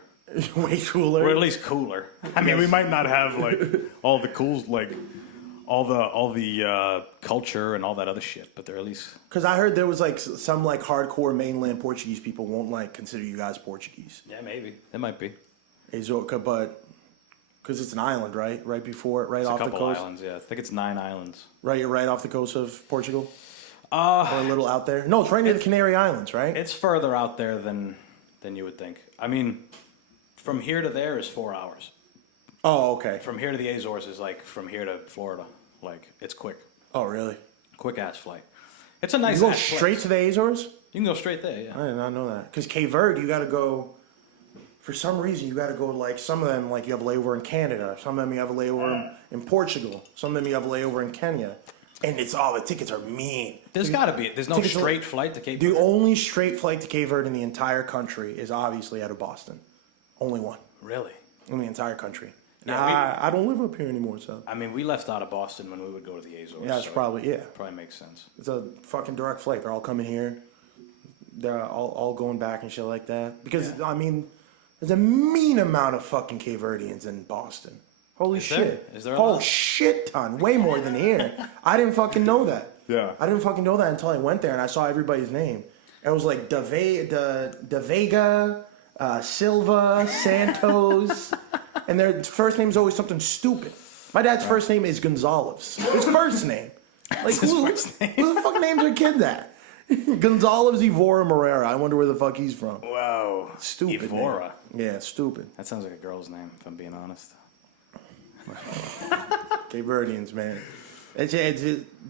way cooler. We're at least cooler. I mean, we might not have like all the cool, like all the culture and all that other shit, but they're at least. Because I heard there was like some like hardcore mainland Portuguese people won't like consider you guys Portuguese. Yeah, maybe. It might be. But because it's an island, right? Right It's off a the couple coast. islands, yeah. I think it's 9 islands. Right off the coast of Portugal. Or a little out there. No, it's right near the Canary Islands, right? It's further out there than you would think. I mean, from here to there is 4 hours. Oh, okay. From here to the Azores is like from here to Florida. Like, it's quick. Oh, really? Quick ass flight. It's a nice You go ass straight place. to the Azores? You can go straight there, yeah. I did not know that. Because Cape Verde, you got to go. For some reason, you got to go like some of them, like you have a layover in Canada. Some of them you have a layover in Portugal. Some of them you have a layover in Kenya. And the tickets are mean. There's no tickets are- straight flight to Cape The Verde. only straight flight to Cape Verde in the entire country is obviously out of Boston. Only one Really? in the entire country. Yeah, Now, I don't live up here anymore, so I mean, we left out of Boston when we would go to the Azores. yeah, it's so probably probably makes sense. it's a fucking direct flight. They're all coming here. They're all going back and shit like that. Because I mean, there's a mean amount of fucking Cape Verdeans in Boston. Holy Is there? shit! Is there a Oh lot? shit ton, way more than here. I didn't fucking know that. Yeah. I didn't fucking know that until I went there and I saw everybody's name. It was like De Vega, Silva, Santos, and their first name's always something stupid. My dad's first name is Gonzalez. His first name. Like his who, first name. who the fuck names their kid that? Gonzalez Evora Moreira. I wonder where the fuck he's from. Wow. Stupid. Evora. Name. Yeah, stupid. That sounds like a girl's name, if I'm being honest. Cape Verdeans, man.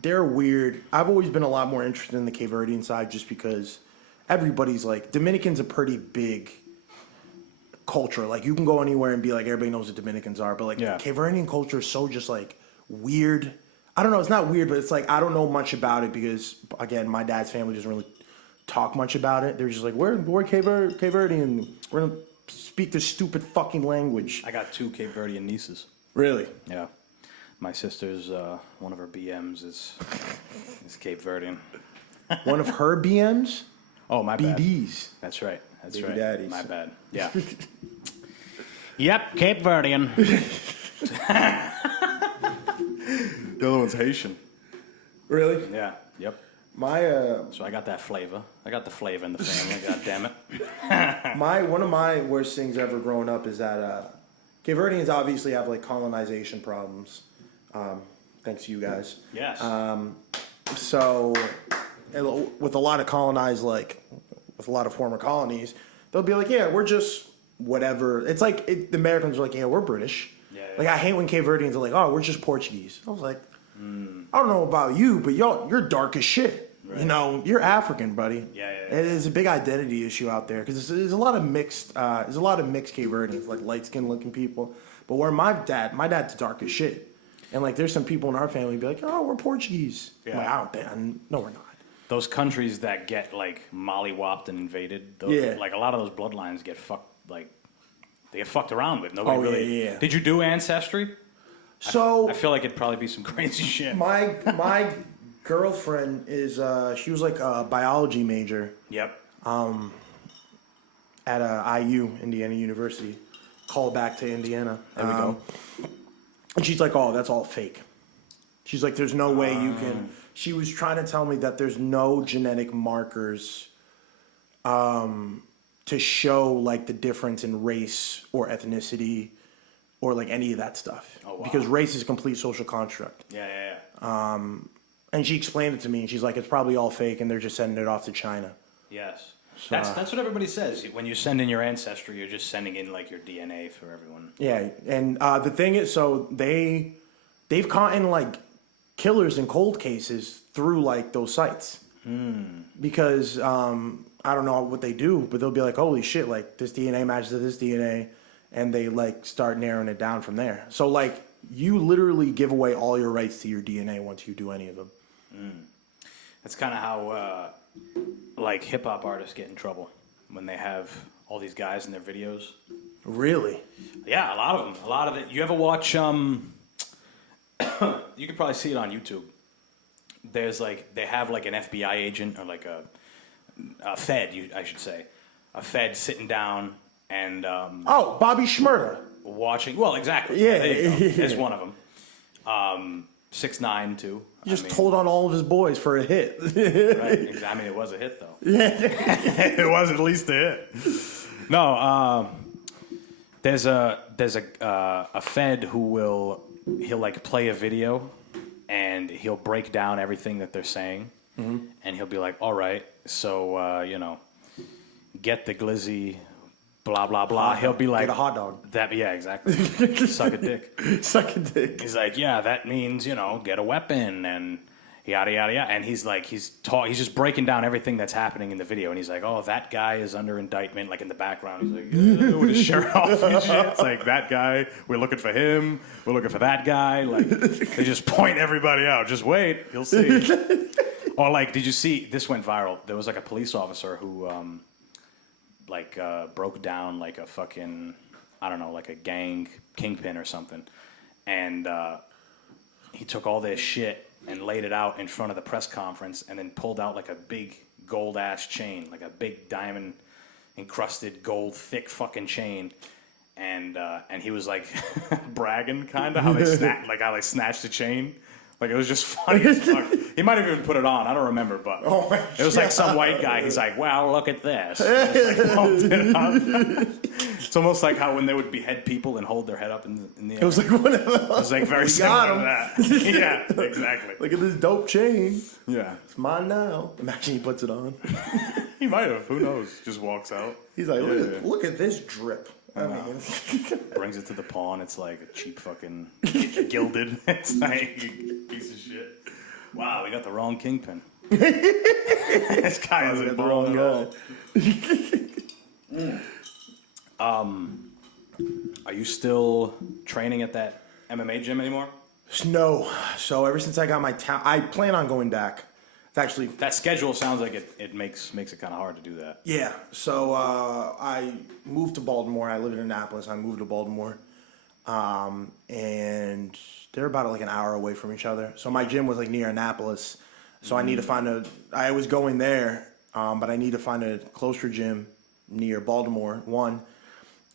They're weird. I've always been a lot more interested in the Cape Verdean side just because everybody's like, Dominicans a pretty big culture. Like, you can go anywhere and be like, everybody knows what Dominicans are. But, like, Cape Verdean culture is so just, like, weird. I don't know. It's not weird, but it's like, I don't know much about it because, again, my dad's family doesn't really talk much about it. They're just like, we're Cape Verdean. We're going to speak this stupid fucking language. I got 2 Cape Verdean nieces. Really? Yeah. My sister's, one of her BMs is Cape Verdean. One of her BMs? Oh, my bad. BDs. That's right. That's Baby right. daddies. My bad. Yeah. Yep, Cape Verdean. The other one's Haitian. Really? Yeah. Yep. So I got that flavor. I got the flavor in the family. God damn it. One of my worst things ever growing up is that Cape Verdeans obviously have like colonization problems. Thanks to you guys. Yes. So with a lot of colonized, like with a lot of former colonies, they'll be like, yeah, we're just whatever. It's like the Americans are like, yeah, we're British. Yeah. Like I hate when Cape Verdeans are like, oh, we're just Portuguese. I was like, I don't know about you, but you're dark as shit. Right. You know, you're African, buddy. Yeah. It's a big identity issue out there because there's a lot of mixed. There's a lot of mixed Cape Verdeans, like light skinned looking people. But where my dad's dark as shit, and like there's some people in our family be like, oh, we're Portuguese. Yeah. Like, I don't think. No, we're not. Those countries that get like mollywopped and invaded, like a lot of those bloodlines get fucked. Like they get fucked around with. Nobody really. Yeah. Did you do ancestry? So I feel like it'd probably be some crazy shit. My girlfriend is she was like a biology major. Yep. At IU, Indiana University. Call back to Indiana. There we go. And she's like, oh, that's all fake. She's like, there's no way you can. She was trying to tell me that there's no genetic markers to show like the difference in race or ethnicity or like any of that stuff. Oh, wow. Because race is a complete social construct. Yeah. And she explained it to me, and she's like, it's probably all fake, and they're just sending it off to China. Yes. That's what everybody says. When you send in your ancestry, you're just sending in like your DNA for everyone. Yeah, and the thing is, so they've caught in like killers in cold cases through like those sites. Because I don't know what they do, but they'll be like, holy shit, like this DNA matches to this DNA, and they like start narrowing it down from there. So like you literally give away all your rights to your DNA once you do any of them. That's kind of how like hip hop artists get in trouble when they have all these guys in their videos. Really? Yeah, a lot of them. A lot of it. You ever watch? You could probably see it on YouTube. There's like they have like an FBI agent or like a Fed, I should say, a Fed sitting down and Bobby Shmurda watching. Well, exactly. Yeah, there you go. yeah. There's one of them. 6ix9ine too. He just told on all of his boys for a hit. Right. I mean, it was a hit though. Yeah, it was at least a hit. No, there's a Fed who he'll like play a video and he'll break down everything that they're saying, and he'll be like, all right, so get the glizzy. Blah blah blah. He'll be like, get a hot dog. Yeah, exactly. Suck a dick. Suck a dick. He's like, yeah, that means get a weapon and yada yada yada. And he's like, he's just breaking down everything that's happening in the video. And he's like, oh, that guy is under indictment. Like in the background, he's like, with his shirt off and shit. It's like that guy. We're looking for him. We're looking for that guy. Like they just point everybody out. Just wait, you'll see. Or like, did you see? This went viral. There was like a police officer who. Broke down like a fucking, I don't know, like a gang kingpin or something. And he took all this shit and laid it out in front of the press conference and then pulled out like a big gold ass chain, like a big diamond encrusted gold thick fucking chain. And he was like bragging kind of how they snatched the chain. Like, it was just funny as fuck. He might have even put it on. I don't remember, but it was like some white guy. He's like, well, look at this. It's almost like how when they would behead people and hold their head up in the air. It was like one of those. It was like very similar to that. Yeah, exactly. Look at this dope chain. Yeah. It's mine now. Imagine he puts it on. He might have. Who knows? Just walks out. He's like, look at this drip. I mean, brings it to the pawn. It's like a cheap fucking gilded. It's like a piece of shit. Wow, we got the wrong kingpin. This guy isn't balling at all. Are you still training at that MMA gym anymore? No. So ever since I got my town, I plan on going back. It's actually That schedule sounds like it makes it kind of hard to do that. yeah. So I moved to Baltimore. I live in Annapolis. I moved to Baltimore, and they're about like an hour away from each other. So my gym was like near Annapolis. So I need to find I was going there, but I need to find a closer gym near Baltimore. One,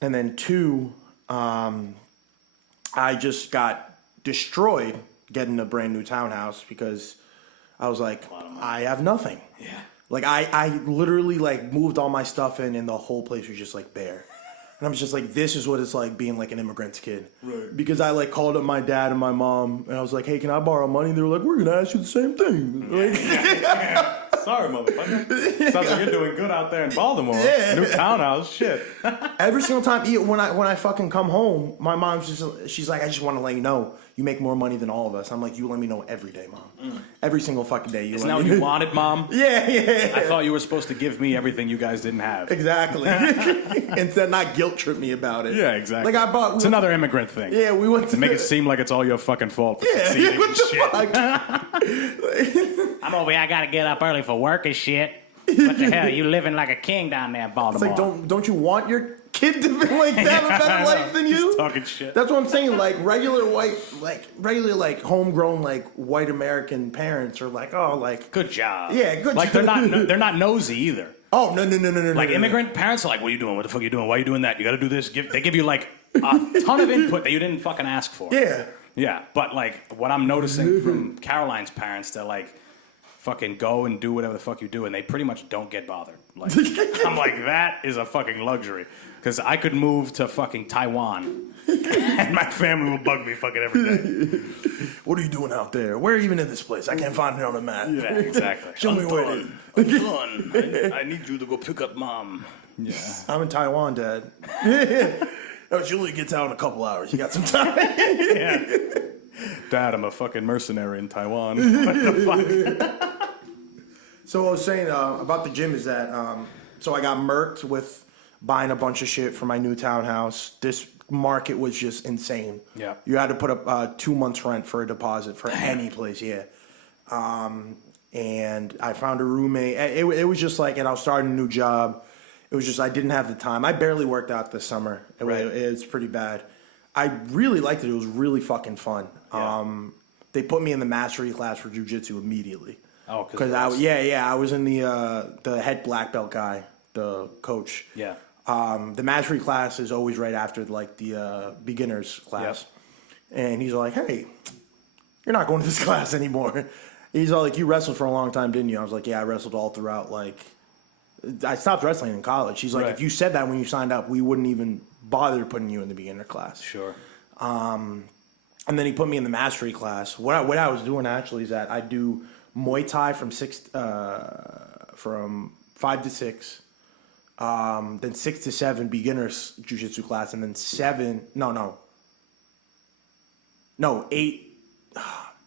and then two, I just got destroyed getting a brand new townhouse because I was like, I have nothing. Yeah. Like I literally like moved all my stuff in and the whole place was just like bare. And I was just like, this is what it's like being like an immigrant's kid. Right. Because I like called up my dad and my mom and I was like, hey, can I borrow money? And they were like, we're going to ask you the same thing. Like, Sorry, motherfucker. Sounds like you're doing good out there in Baltimore. Yeah. New townhouse, shit. every single time, when I fucking come home, my mom's she's like, I just want to let you know, you make more money than all of us. I'm like, you let me know every day, Mom. Every single fucking day. Isn't that what you wanted, Mom? Yeah. I thought you were supposed to give me everything you guys didn't have. Exactly. Instead, not guilt trip me about it. Yeah, exactly. Like I bought. It's another immigrant thing. Yeah, we went to make it seem like it's all your fucking fault. For yeah, what the shit. fuck? I'm over here. I gotta get up early for work and shit. What the hell? You living like a king down there in Baltimore? It's like, don't you want your kid to be like that, a better life than you? Just talking shit. That's what I'm saying. Like regular homegrown like white American parents are like, oh, like good job. Yeah, good. Like job. they're not nosy either. Oh no. Like immigrant parents are like, what are you doing? What the fuck are you doing? Why are you doing that? You got to do this. They give you like a ton of input that you didn't fucking ask for. Yeah. Yeah, but like what I'm noticing from Caroline's parents, they're like, fucking go and do whatever the fuck you do, and they pretty much don't get bothered. Like, I'm like, that is a fucking luxury. Because I could move to fucking Taiwan, and my family will bug me fucking every day. What are you doing out there? Where even in this place? I can't find it on the map. Yeah, exactly. Show me where it is. Anton, I need you to go pick up Mom. Yeah. I'm in Taiwan, Dad. Oh, Julie gets out in a couple hours. You got some time? Yeah. Dad, I'm a fucking mercenary in Taiwan. What the fuck? So what I was saying about the gym is that, so I got murked with buying a bunch of shit for my new townhouse. This market was just insane. Yeah. You had to put up 2 months rent for a deposit for any place, yeah. And I found a roommate. It was just like, and I was starting a new job. It was just, I didn't have the time. I barely worked out this summer. It's pretty bad. I really liked it. It was really fucking fun. Yeah. They put me in the mastery class for jiu-jitsu immediately. Oh, because I was in the head black belt guy, the coach. Yeah. The mastery class is always right after like the beginners class, and he's like, "Hey, you're not going to this class anymore." He's all like, "You wrestled for a long time, didn't you?" I was like, "Yeah, I wrestled all throughout. Like, I stopped wrestling in college." He's like, Right. "If you said that when you signed up, we wouldn't even bother putting you in the beginner class." Sure. And then he put me in the mastery class. What I was doing actually is that I do Muay Thai from 5 to 6, then 6 to 7 beginners jiu-jitsu class, and then 8.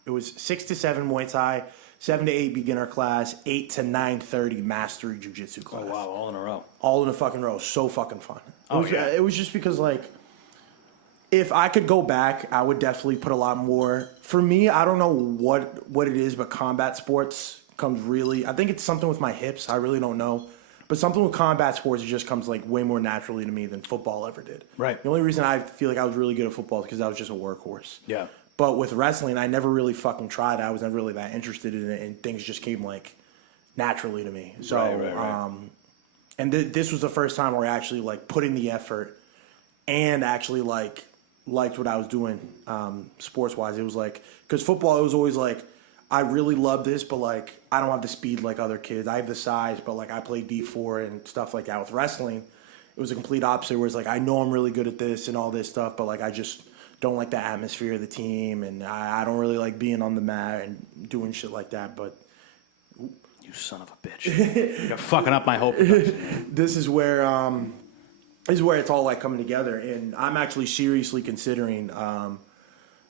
It was 6 to 7 Muay Thai, 7 to 8 beginner class, 8 to 9:30 mastery jiu-jitsu class. Oh wow, all in a row. All in a fucking row. So fucking fun. Yeah. It was just because like, if I could go back, I would definitely put a lot more. For me, I don't know what it is, but combat sports comes really. I think it's something with my hips. I really don't know, but something with combat sports, it just comes like way more naturally to me than football ever did. Right. The only reason I feel like I was really good at football is because I was just a workhorse. Yeah. But with wrestling, I never really fucking tried. I was never really that interested in it, and things just came like naturally to me. So, right. and this was the first time where I actually like put in the effort and actually like liked what I was doing sports wise. It was like, because football, it was always like, I really love this, but like I don't have the speed like other kids. I have the size, but like I play D4 and stuff like that. With wrestling, it was a complete opposite, where it's like I know I'm really good at this and all this stuff, but like I just don't like the atmosphere of the team, and I don't really like being on the mat and doing shit like that. But you son of a bitch, you're fucking up my whole production. This is where it's all like coming together, and I'm actually seriously considering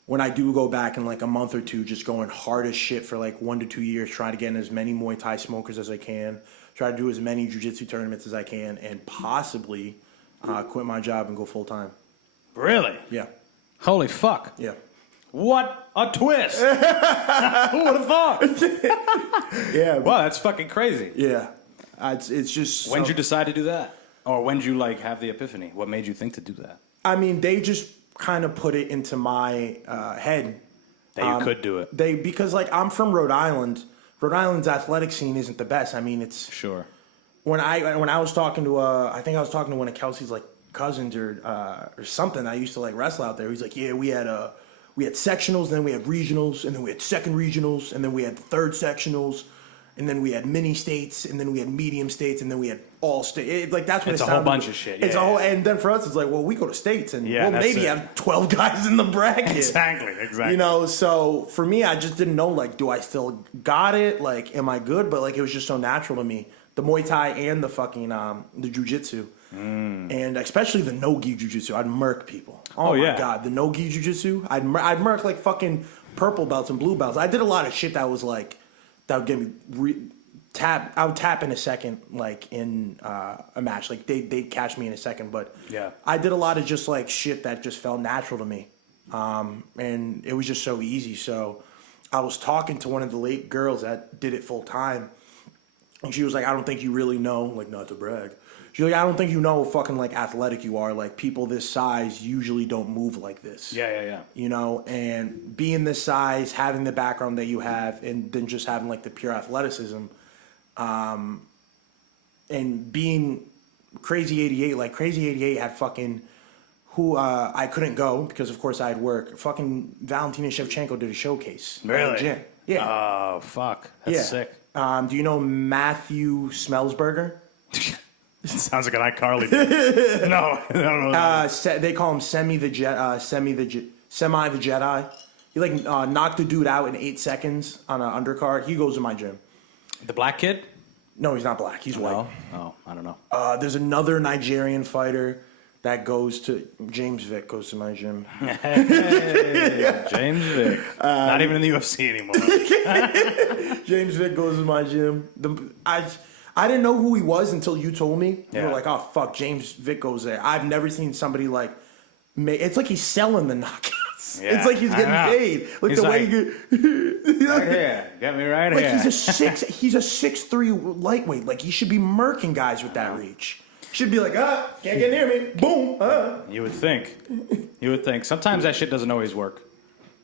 when I do go back in like a month or two, just going hard as shit for like 1 to 2 years, trying to get in as many Muay Thai smokers as I can, try to do as many jiu-jitsu tournaments as I can, and possibly quit my job and go full time. Really? Yeah. Holy fuck. Yeah. What a twist. Who would have thought? Yeah. Wow, that's fucking crazy. Yeah. It's just... When did you decide to do that? Or when did you like have the epiphany? What made you think to do that? I mean, they just kind of put it into my head. That you could do it. Because like I'm from Rhode Island. Rhode Island's athletic scene isn't the best. I mean, it's... Sure. When I was talking to I think I was talking to one of Kelsey's like cousins or something. I used to like wrestle out there. He's like, yeah, we had sectionals, then we had regionals, and then we had second regionals, and then we had third sectionals, and then we had mini states, and then we had medium states, and then we had all state. Like that's what it's it a sounded whole bunch like. of shit. It's yeah, a whole, and then for us, it's like, well, we go to states, and well, maybe it. have 12 guys in the bracket. Exactly. You know, so for me, I just didn't know, like, do I still got it? Like, am I good? But like, it was just so natural to me. The Muay Thai and the fucking the Jiu-Jitsu. And especially the no-gi Jiu-Jitsu. I'd murk people. Oh my God. The no-gi Jiu-Jitsu. I'd murk like fucking purple belts and blue belts. I did a lot of shit that was like, that would get me I would tap in a second, like in a match. Like they'd catch me in a second. But yeah, I did a lot of just like shit that just felt natural to me. And it was just so easy. So I was talking to one of the late girls that did it full time. And she was like, I don't think you really know, like, not to brag. She's like, I don't think you know fucking, like, athletic you are. Like, people this size usually don't move like this. Yeah. You know, and being this size, having the background that you have, and then just having, like, the pure athleticism, and being Crazy 88, like, Crazy 88 had fucking, who I couldn't go because, of course, I had work. Fucking Valentina Shevchenko did a showcase. Really? Gym. Yeah. Oh, fuck. That's sick. Do you know Matthew Smellsberger? Sounds like an iCarly. No. They call him Semi the Jedi. He like knocked a dude out in 8 seconds on an undercard. He goes to my gym. The black kid? No, he's not black. He's white. Oh, I don't know. There's another Nigerian fighter that goes to James Vick goes to my gym. Hey, James Vick. Not even in the UFC anymore. James Vick goes to my gym. I didn't know who he was until you told me. You were like, oh fuck, James Vick goes there. I've never seen somebody like. It's like he's selling the knockouts. Yeah, it's like he's getting paid. Like he's the way he right here, get me right like here. He's a 6'3" lightweight. Like he should be murking guys with that reach. Should be like, can't get near me. Boom. You would think. Sometimes that shit doesn't always work.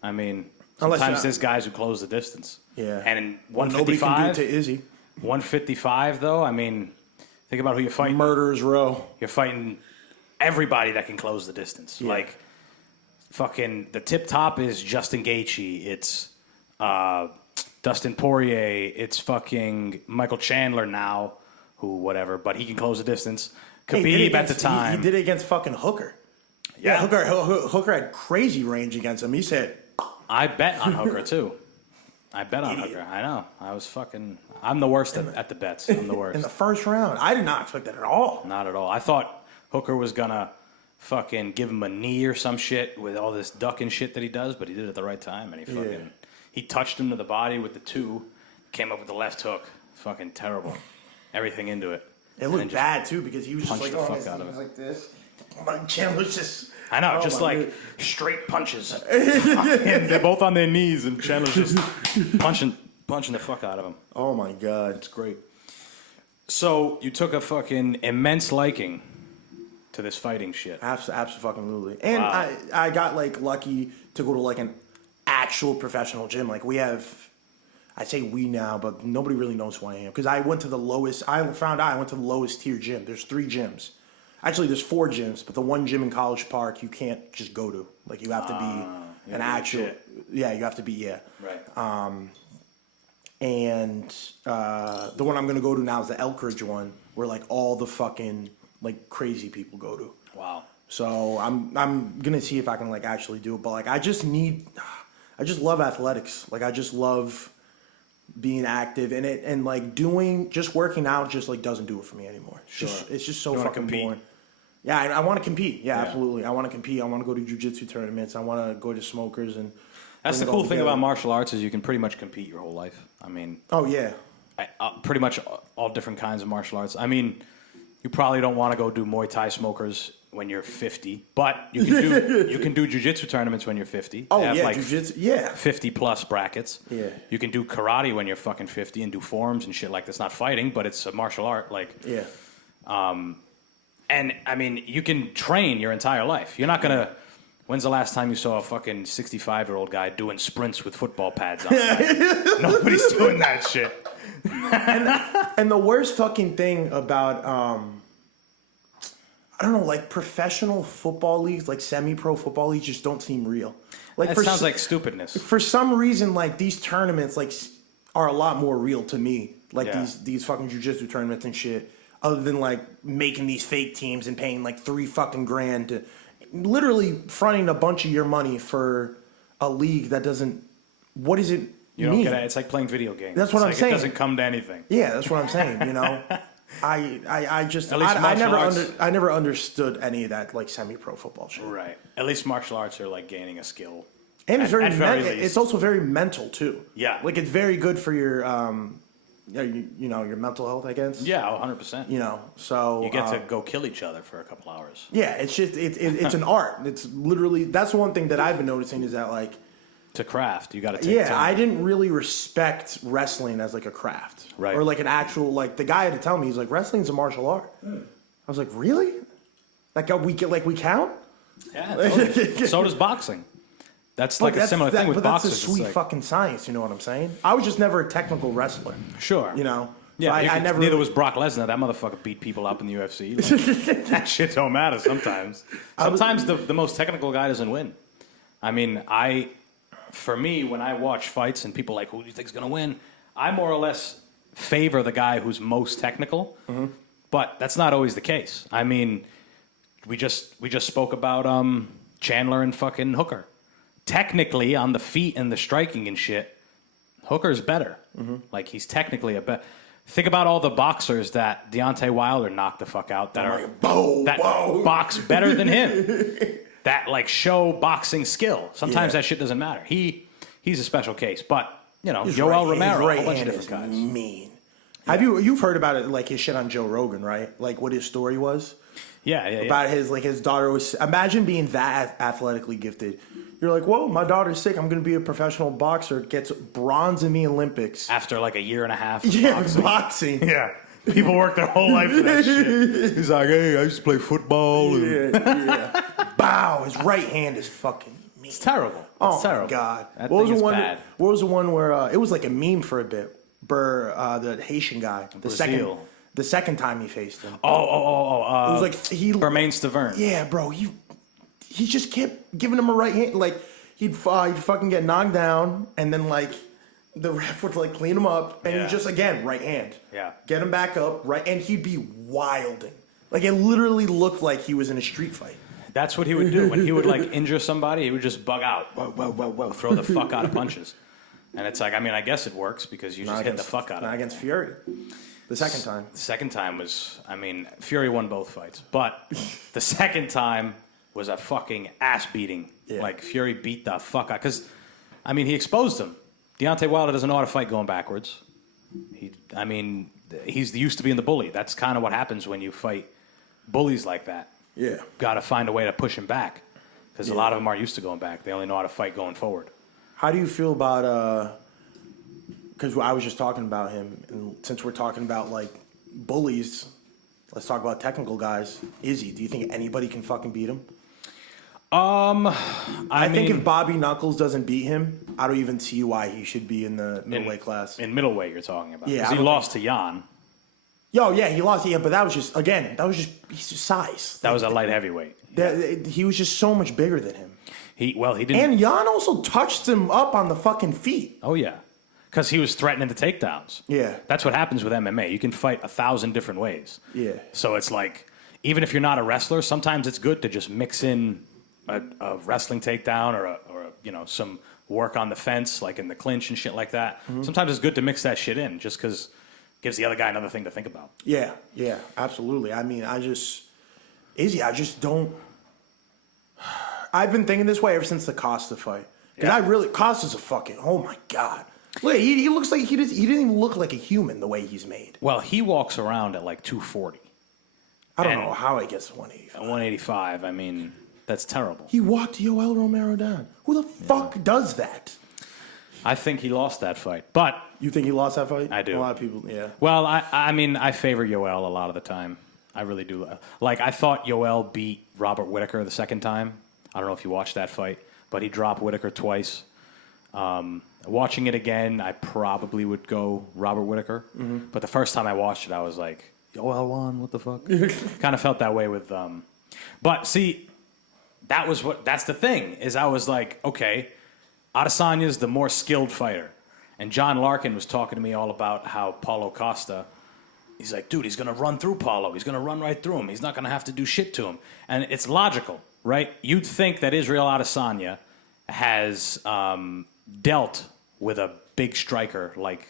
I mean, sometimes there's guys who close the distance. Yeah. And in 155, nobody can do it to Izzy. 155 though, I mean, think about who you're fighting. Murderer's Row. You're fighting everybody that can close the distance. Yeah. Like, fucking, the tip top is Justin Gaethje. It's Dustin Poirier. It's fucking Michael Chandler now. Who, whatever, but he can close the distance. Khabib at the time. He did it against fucking Hooker. Yeah, Hooker had crazy range against him. He said... I bet on Hooker, too. Hooker. I know. I'm the worst at the bets. I'm the worst. In the first round. I did not expect that at all. Not at all. I thought Hooker was going to fucking give him a knee or some shit with all this ducking shit that he does, but he did it at the right time, and he touched him to the body with the 2, came up with the left hook. Fucking terrible. Everything into it. It looked bad too because he was just like, the fuck out of it. Like this. My chin was just. I know, just like straight punches. They're both on their knees, and Chandler's just punching the fuck out of him. Oh my god, it's great. So you took a fucking immense liking to this fighting shit. Absolutely. And wow. I got like lucky to go to like an actual professional gym. Like we have. I say we now, but nobody really knows who I am. Because I went to the lowest, I went to the lowest tier gym. There's 3 gyms. Actually, there's 4 gyms, but the one gym in College Park you can't just go to. Like, you have to be an actual, yeah, you have to be, Right. And the one I'm going to go to now is the Elkridge one, where, like, all the fucking, like, crazy people go to. Wow. So I'm going to see if I can, like, actually do it. But, like, I just love athletics. Like, I just love being active in it, and like working out just like doesn't do it for me anymore. It's just so fucking boring. Yeah, I want to compete. Yeah, absolutely. I want to compete. I want to go to jiu-jitsu tournaments. I want to go to smokers and. That's the cool thing about martial arts is you can pretty much compete your whole life. I mean. Oh yeah. Pretty much all different kinds of martial arts. I mean, you probably don't want to go do Muay Thai smokers when you're 50, but you can do jiu-jitsu tournaments when you're 50. Oh, they have yeah, like jiu-jitsu, yeah. 50 plus brackets. Yeah. You can do karate when you're fucking 50 and do forms and shit like that's not fighting, but it's a martial art. Like, yeah. And I mean, you can train your entire life. You're not gonna. When's the last time you saw a fucking 65-year-old guy doing sprints with football pads on? Right? Nobody's doing that shit. And the worst fucking thing about I don't know, like professional football leagues, like semi-pro football leagues, just don't seem real. Like That sounds like stupidness. For some reason, like these tournaments, like are a lot more real to me. Like these fucking jiu-jitsu tournaments and shit. Other than like making these fake teams and paying like $3 fucking grand to literally fronting a bunch of your money for a league that doesn't. What is it? You don't get it. It's like playing video games. That's what I'm saying. It doesn't come to anything. Yeah, that's what I'm saying. You know. I just At least I never understood any of that like semi-pro football shit. Right. At least martial arts are like gaining a skill. And it's least. it's also very mental too. Yeah. Like it's very good for your your mental health, I guess. Yeah, 100%. You know, so you get to go kill each other for a couple hours. Yeah, it's just it's an art. It's literally that's one thing that I've been noticing is that like to craft, you got to take time. I didn't really respect wrestling as like a craft, right? Or like an actual like the guy had to tell me he's like wrestling's a martial art. I was like, really? Like we count? Yeah, totally. So does boxing. That's like a similar thing with but boxers. That's a sweet fucking science. You know what I'm saying? I was just never a technical wrestler. Sure. You know. Yeah, so I never. Neither was Brock Lesnar. That motherfucker beat people up in the UFC. Like, that shit don't matter sometimes. Sometimes the most technical guy doesn't win. I mean, for me, when I watch fights and people are like, who do you think's gonna win? I more or less favor the guy who's most technical, but that's not always the case. I mean, we just spoke about Chandler and fucking Hooker. Technically, on the feet and the striking and shit, Hooker's better. Like he's technically a better. Think about all the boxers that Deontay Wilder knocked the fuck out that box better than him. That like show boxing skill. Sometimes that shit doesn't matter. He's a special case, but you know, Yoel Romero, a whole bunch of different guys. Mean. Yeah. You've heard about it like his shit on Joe Rogan, right? Like what his story was. Yeah. About his daughter was. Imagine being that athletically gifted. You're like, whoa, my daughter's sick. I'm going to be a professional boxer. Gets bronze in the Olympics after like a year and a half. Of boxing. Yeah. People work their whole life for that shit. He's like, hey, I used to play football. Yeah. Bow. His right hand is fucking mean. It's terrible. Oh, terrible. My God. That thing is bad. What was the one where it was like a meme for a bit? The Haitian guy. The second time he faced him. It was like Bermain Stavern. Yeah, bro. He just kept giving him a right hand. Like, he'd fucking get knocked down, and then, like, the ref would, like, clean him up, and he'd just, again, right hand. Yeah. Get him back up, right, and he'd be wilding. Like, it literally looked like he was in a street fight. That's what he would do. When he would, like, injure somebody, he would just bug out. Whoa. Throw the fuck out of punches. And it's like, I mean, I guess it works because you just hit the fuck out of him. Not against Fury. The second time. The second time was, I mean, Fury won both fights. But the second time was a fucking ass beating. Yeah. Like, Fury beat the fuck out. Because, I mean, he exposed him. Deontay Wilder doesn't know how to fight going backwards. He's used to being the bully. That's kind of what happens when you fight bullies like that. Yeah. Got to find a way to push him back. Because a lot of them aren't used to going back. They only know how to fight going forward. How do you feel about, because I was just talking about him, and since we're talking about, like, bullies, let's talk about technical guys. Izzy, do you think anybody can fucking beat him? I think if Bobby Knuckles doesn't beat him, I don't even see why he should be in the middleweight class. In middleweight, you're talking about. Yeah. Because he lost to Jan. Yo, yeah, he lost. Yeah, but that was just, he's just size. That was a light heavyweight. He was just so much bigger than him. He didn't. And Jan also touched him up on the fucking feet. Oh, yeah. Because he was threatening the takedowns. Yeah. That's what happens with MMA. You can fight 1,000 different ways. Yeah. So it's like, even if you're not a wrestler, sometimes it's good to just mix in a wrestling takedown or some work on the fence, like in the clinch and shit like that. Mm-hmm. Sometimes it's good to mix that shit in just because it gives the other guy another thing to think about. Yeah, absolutely. I mean, Izzy, I just don't. I've been thinking this way ever since the Costa fight. Because Costa's a fucking, oh my God. Look, he looks like, he didn't even look like a human the way he's made. Well, he walks around at like 240. I don't know how he gets to 185. 185, I mean, that's terrible. He walked Yoel Romero down. Who the fuck does that? I think he lost that fight, but... You think he lost that fight? I do. A lot of people, yeah. Well, I mean, I favor Yoel a lot of the time. I really do. Like, I thought Yoel beat Robert Whittaker the second time. I don't know if you watched that fight, but he dropped Whittaker twice. Watching it again, I probably would go Robert Whittaker. Mm-hmm. But the first time I watched it, I was like, Yoel won, what the fuck? Kind of felt that way with... But, see, that's the thing, is I was like, okay, Adesanya's the more skilled fighter. And John Larkin was talking to me all about how Paulo Costa... He's like, dude, he's going to run through Paulo. He's going to run right through him. He's not going to have to do shit to him. And it's logical, right? You'd think that Israel Adesanya has dealt with a big striker like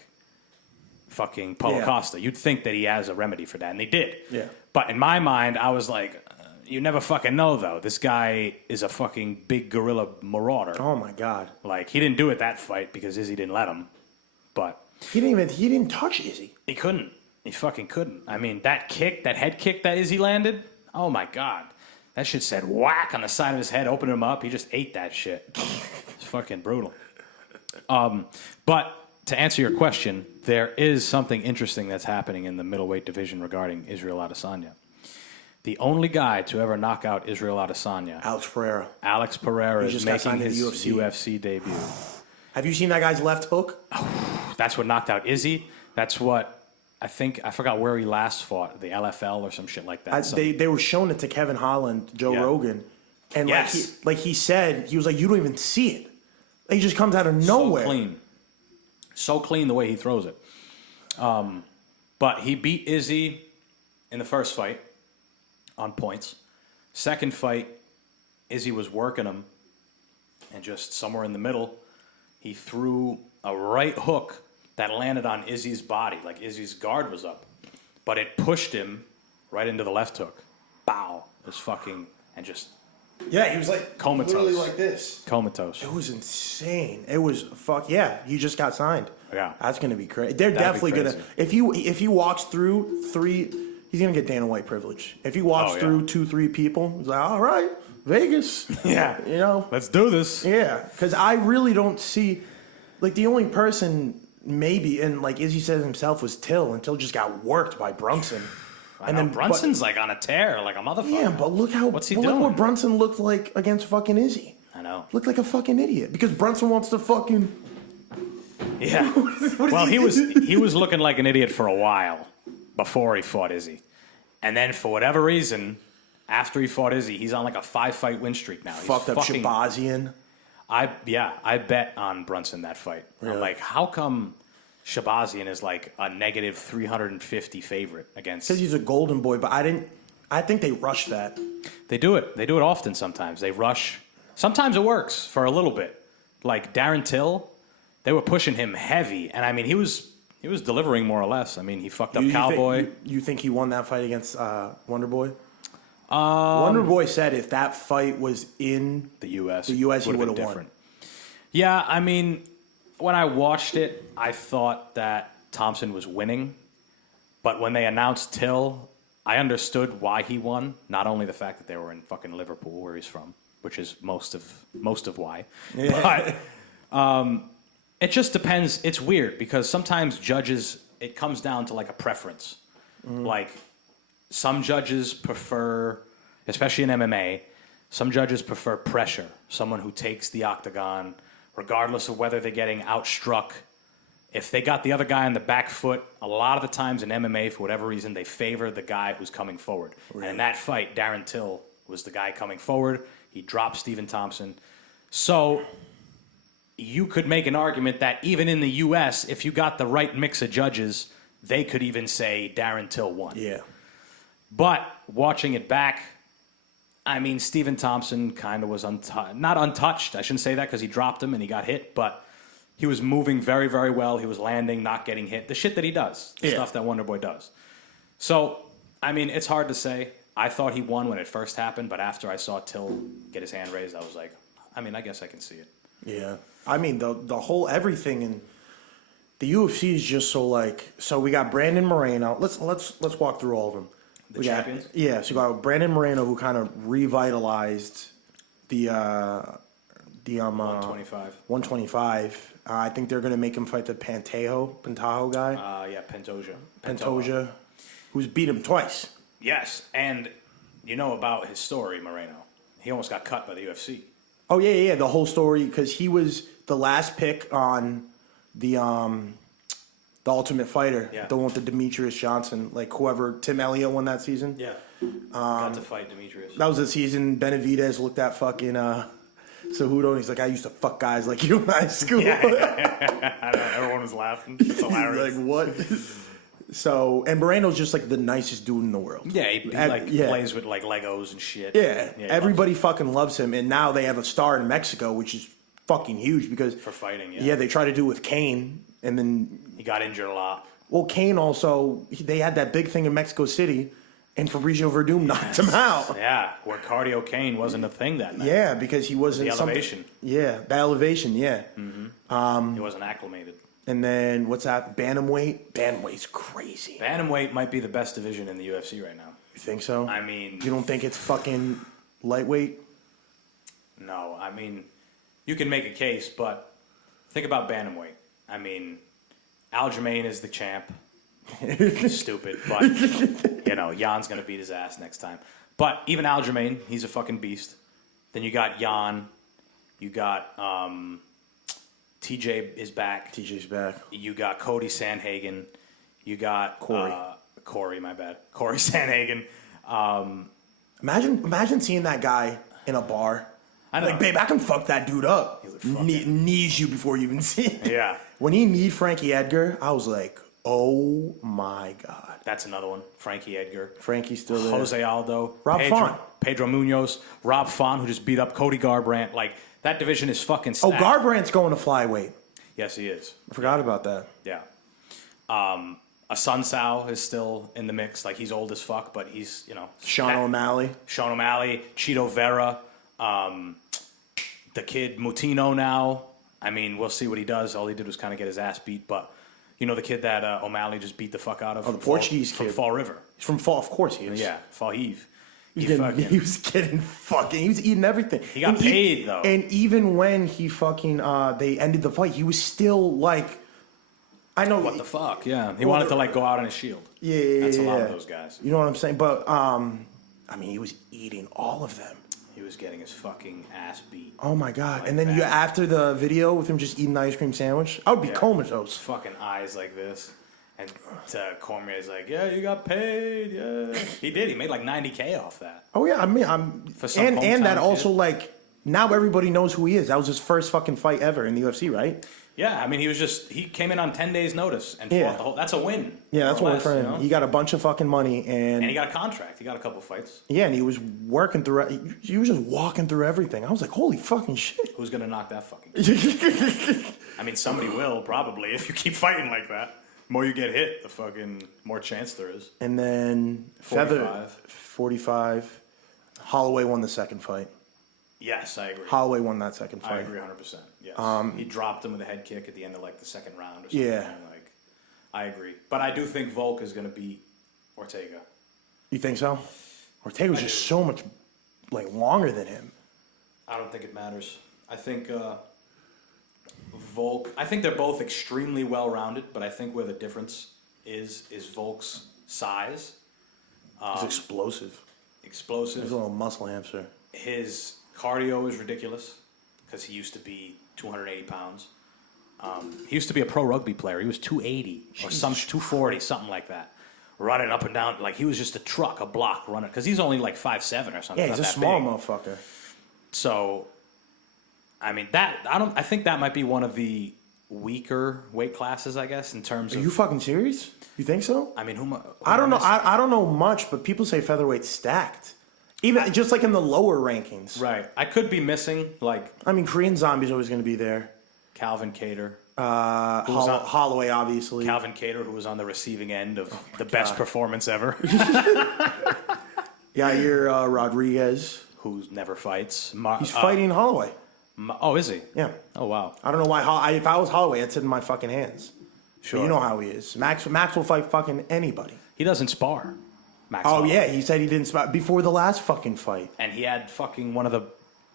fucking Paulo Costa. You'd think that he has a remedy for that, and they did. Yeah. But in my mind, I was like, you never fucking know, though. This guy is a fucking big gorilla marauder. Oh, my God. Like, he didn't do it that fight because Izzy didn't let him. But... He didn't touch Izzy. He couldn't. He fucking couldn't. I mean, that head kick that Izzy landed, oh my God. That shit said whack on the side of his head, opened him up. He just ate that shit. It's fucking brutal. But to answer your question, there is something interesting that's happening in the middleweight division regarding Israel Adesanya. The only guy to ever knock out Israel Adesanya, Alex Pereira is making his UFC debut. Have you seen that guy's left hook? That's what knocked out Izzy. That's what... I forgot where he last fought, the LFL or some shit like that. They were showing it to Kevin Holland, Joe Rogan, and like he said, he was like, you don't even see it. He just comes out of nowhere. So clean the way he throws it. But he beat Izzy in the first fight on points. Second fight, Izzy was working him, and just somewhere in the middle, he threw a right hook that landed on Izzy's body, like Izzy's guard was up. But it pushed him right into the left hook. Bow. It was fucking, and just... Yeah, he was like comatose. Literally like this. Comatose. It was insane. It was, he just got signed. Yeah. That's going to be crazy. They're definitely going to... If he walks through three... He's going to get Dana White privilege. If he walks through 2-3 people, he's like, all right, Vegas. Yeah. You know? Let's do this. Yeah, because I really don't see... Like, the only person... Maybe, and like Izzy said himself, was Till, and Till just got worked by Brunson. And then Brunson's like on a tear, like a motherfucker. Yeah, but look what's he doing? Look what Brunson looked like against fucking Izzy. I know. Looked like a fucking idiot because Brunson wants to fucking. Yeah. Well, he was looking like an idiot for a while before he fought Izzy, and then for whatever reason, after he fought Izzy, he's on like a 5-fight win streak now. Fucked up Shabazian. I bet on Brunson that fight. Really? I'm like, how come Shabazian is like a negative 350 favorite against? Because he's a golden boy, but I think they rush that. They do it. They do it often sometimes. They rush. Sometimes it works for a little bit. Like Darren Till, they were pushing him heavy, and I mean he was delivering more or less. I mean he fucked up Cowboy. You think he won that fight against Wonder Boy? Wonder Boy said if that fight was in the U.S., he would have won. Yeah, I mean, when I watched it, I thought that Thompson was winning. But when they announced Till, I understood why he won. Not only the fact that they were in fucking Liverpool, where he's from, which is most of why. Yeah. But it just depends. It's weird because sometimes judges, it comes down to like a preference. Mm-hmm. Like, some judges prefer, especially in MMA, some judges prefer pressure. Someone who takes the octagon, regardless of whether they're getting outstruck. If they got the other guy on the back foot, a lot of the times in MMA, for whatever reason, they favor the guy who's coming forward. Really? And in that fight, Darren Till was the guy coming forward. He dropped Stephen Thompson. So you could make an argument that even in the U.S., if you got the right mix of judges, they could even say Darren Till won. Yeah. But watching it back, I mean, Stephen Thompson kind of was not untouched. I shouldn't say that because he dropped him and he got hit, but he was moving very, very well. He was landing, not getting hit. The shit that he does, the stuff that Wonder Boy does. So, I mean, it's hard to say. I thought he won when it first happened, but after I saw Till get his hand raised, I was like, I mean, I guess I can see it. Yeah. I mean, the whole everything in the UFC is just so like. So we got Brandon Moreno. Let's walk through all of them. The champions? Yeah. So we got Brandon Moreno, who kind of revitalized the 125. 125. I think they're gonna make him fight the Pantoja guy. Yeah, Pantoja, who's beat him twice. Yes, and you know about his story, Moreno. He almost got cut by the UFC. Oh yeah. The whole story, because he was the last pick on the Ultimate Fighter, the one with the Demetrius Johnson, like whoever Tim Elliott won that season. Yeah, got to fight Demetrius. That was the season Benavidez looked at fucking Cejudo, and he's like, I used to fuck guys like you in high school. I know, everyone was laughing. It's hilarious. Like, what? So, and Moreno's just like the nicest dude in the world. Yeah, he plays with like Legos and shit. Yeah, everybody fucking loves him, and now they have a star in Mexico, which is fucking huge because for fighting. Yeah, they try to do it with Kane, and then he got injured a lot. Well, Kane also they had that big thing in Mexico City, and Fabrizio Verdum knocked him out. Yeah, where cardio Kane wasn't a thing that night. Yeah, because he wasn't the elevation. Yeah, the elevation. Yeah, he wasn't acclimated. And then what's that? Bantamweight. Bantamweight's crazy. Bantamweight might be the best division in the UFC right now. You think so? I mean, you don't think it's fucking lightweight? No, I mean, you can make a case, but think about bantamweight. I mean, Aljamain is the champ. Stupid, but you know, Jan's gonna beat his ass next time. But even Aljamain, he's a fucking beast. Then you got Jan. You got TJ is back. TJ's back. You got Cody Sanhagen. You got Corey, my bad. Corey Sanhagen. Imagine seeing that guy in a bar. I know. Like, babe, I can fuck that dude up. Knees you before you even see it. Yeah. When he kneed Frankie Edgar, I was like, oh my God. That's another one. Frankie Edgar. Frankie's still there. Jose Aldo. Rob Font. Pedro Munoz. Rob Font, who just beat up Cody Garbrandt. Like, that division is fucking stacked. Oh, Garbrandt's going to flyweight. Yes, he is. I forgot about that. Yeah. Sun Sao is still in the mix. Like, he's old as fuck, but he's, you know. Sean O'Malley, Cheeto Vera, the kid Mutino now. I mean, we'll see what he does. All he did was kind of get his ass beat, but you know the kid that O'Malley just beat the fuck out of? Oh, the Portuguese kid. From Fall River. He's from Fall, of course he is. Yeah, Fall Heave. He was getting fucking. He was eating everything. He got paid though. And even when he fucking they ended the fight, he was still like, I know what the fuck. Yeah, he wanted to like go out on a shield. Yeah, that's a lot of those guys. You know what I'm saying? But I mean, he was eating all of them. He was getting his fucking ass beat. Oh my God! Like, and then after the video with him just eating the ice cream sandwich, I would be comatose. Fucking eyes like this. And Cormier's like, yeah, you got paid, yeah. He did. He made like $90K off that. Oh yeah, I mean, and that also like now everybody knows who he is. That was his first fucking fight ever in the UFC, right? Yeah, I mean, he came in on 10 days' notice and fought the whole. That's a win. Yeah, that's one for him. You know? He got a bunch of fucking money and he got a contract. He got a couple fights. Yeah, and he was working through. He was just walking through everything. I was like, holy fucking shit. Who's gonna knock that fucking? I mean, somebody will probably if you keep fighting like that. The more you get hit, the fucking more chance there is. And then 45. Holloway won the second fight. Yes, I agree. Holloway won that second fight. I agree 100%. Yes. He dropped him with a head kick at the end of like the second round or something. Yeah. Like, I agree. But I do think Volk is going to beat Ortega. You think so? Ortega's just so much like longer than him. I don't think it matters. I think Volk. I think they're both extremely well-rounded, but I think where the difference is Volk's size. He's explosive. He's a little muscle hamster. His cardio is ridiculous because he used to be 280 pounds. He used to be a pro rugby player. He was 280 or 240, something like that. Running up and down like he was just a truck, a block running because he's only like 5'7" or something. Yeah, he's a small motherfucker. So, I mean I think that might be one of the weaker weight classes, I guess, in terms of. Are you fucking serious? You think so? I mean, I don't know. I don't know much, but people say featherweight's stacked. Even just like in the lower rankings. Right. I could be missing like. I mean, Korean Zombie's always going to be there. Calvin Kattar. Holloway, obviously. Calvin Kattar, who was on the receiving end of the best performance ever. Yair Rodriguez. who never fights. He's fighting Holloway. Oh, is he? Yeah. Oh, wow. I don't know why. If I was Holloway, I'd sit in my fucking hands. Sure. But you know how he is. Max will fight fucking anybody. He doesn't spar. Max Oh Holloway. yeah, he said he didn't spar before the last fucking fight. And he had fucking one of the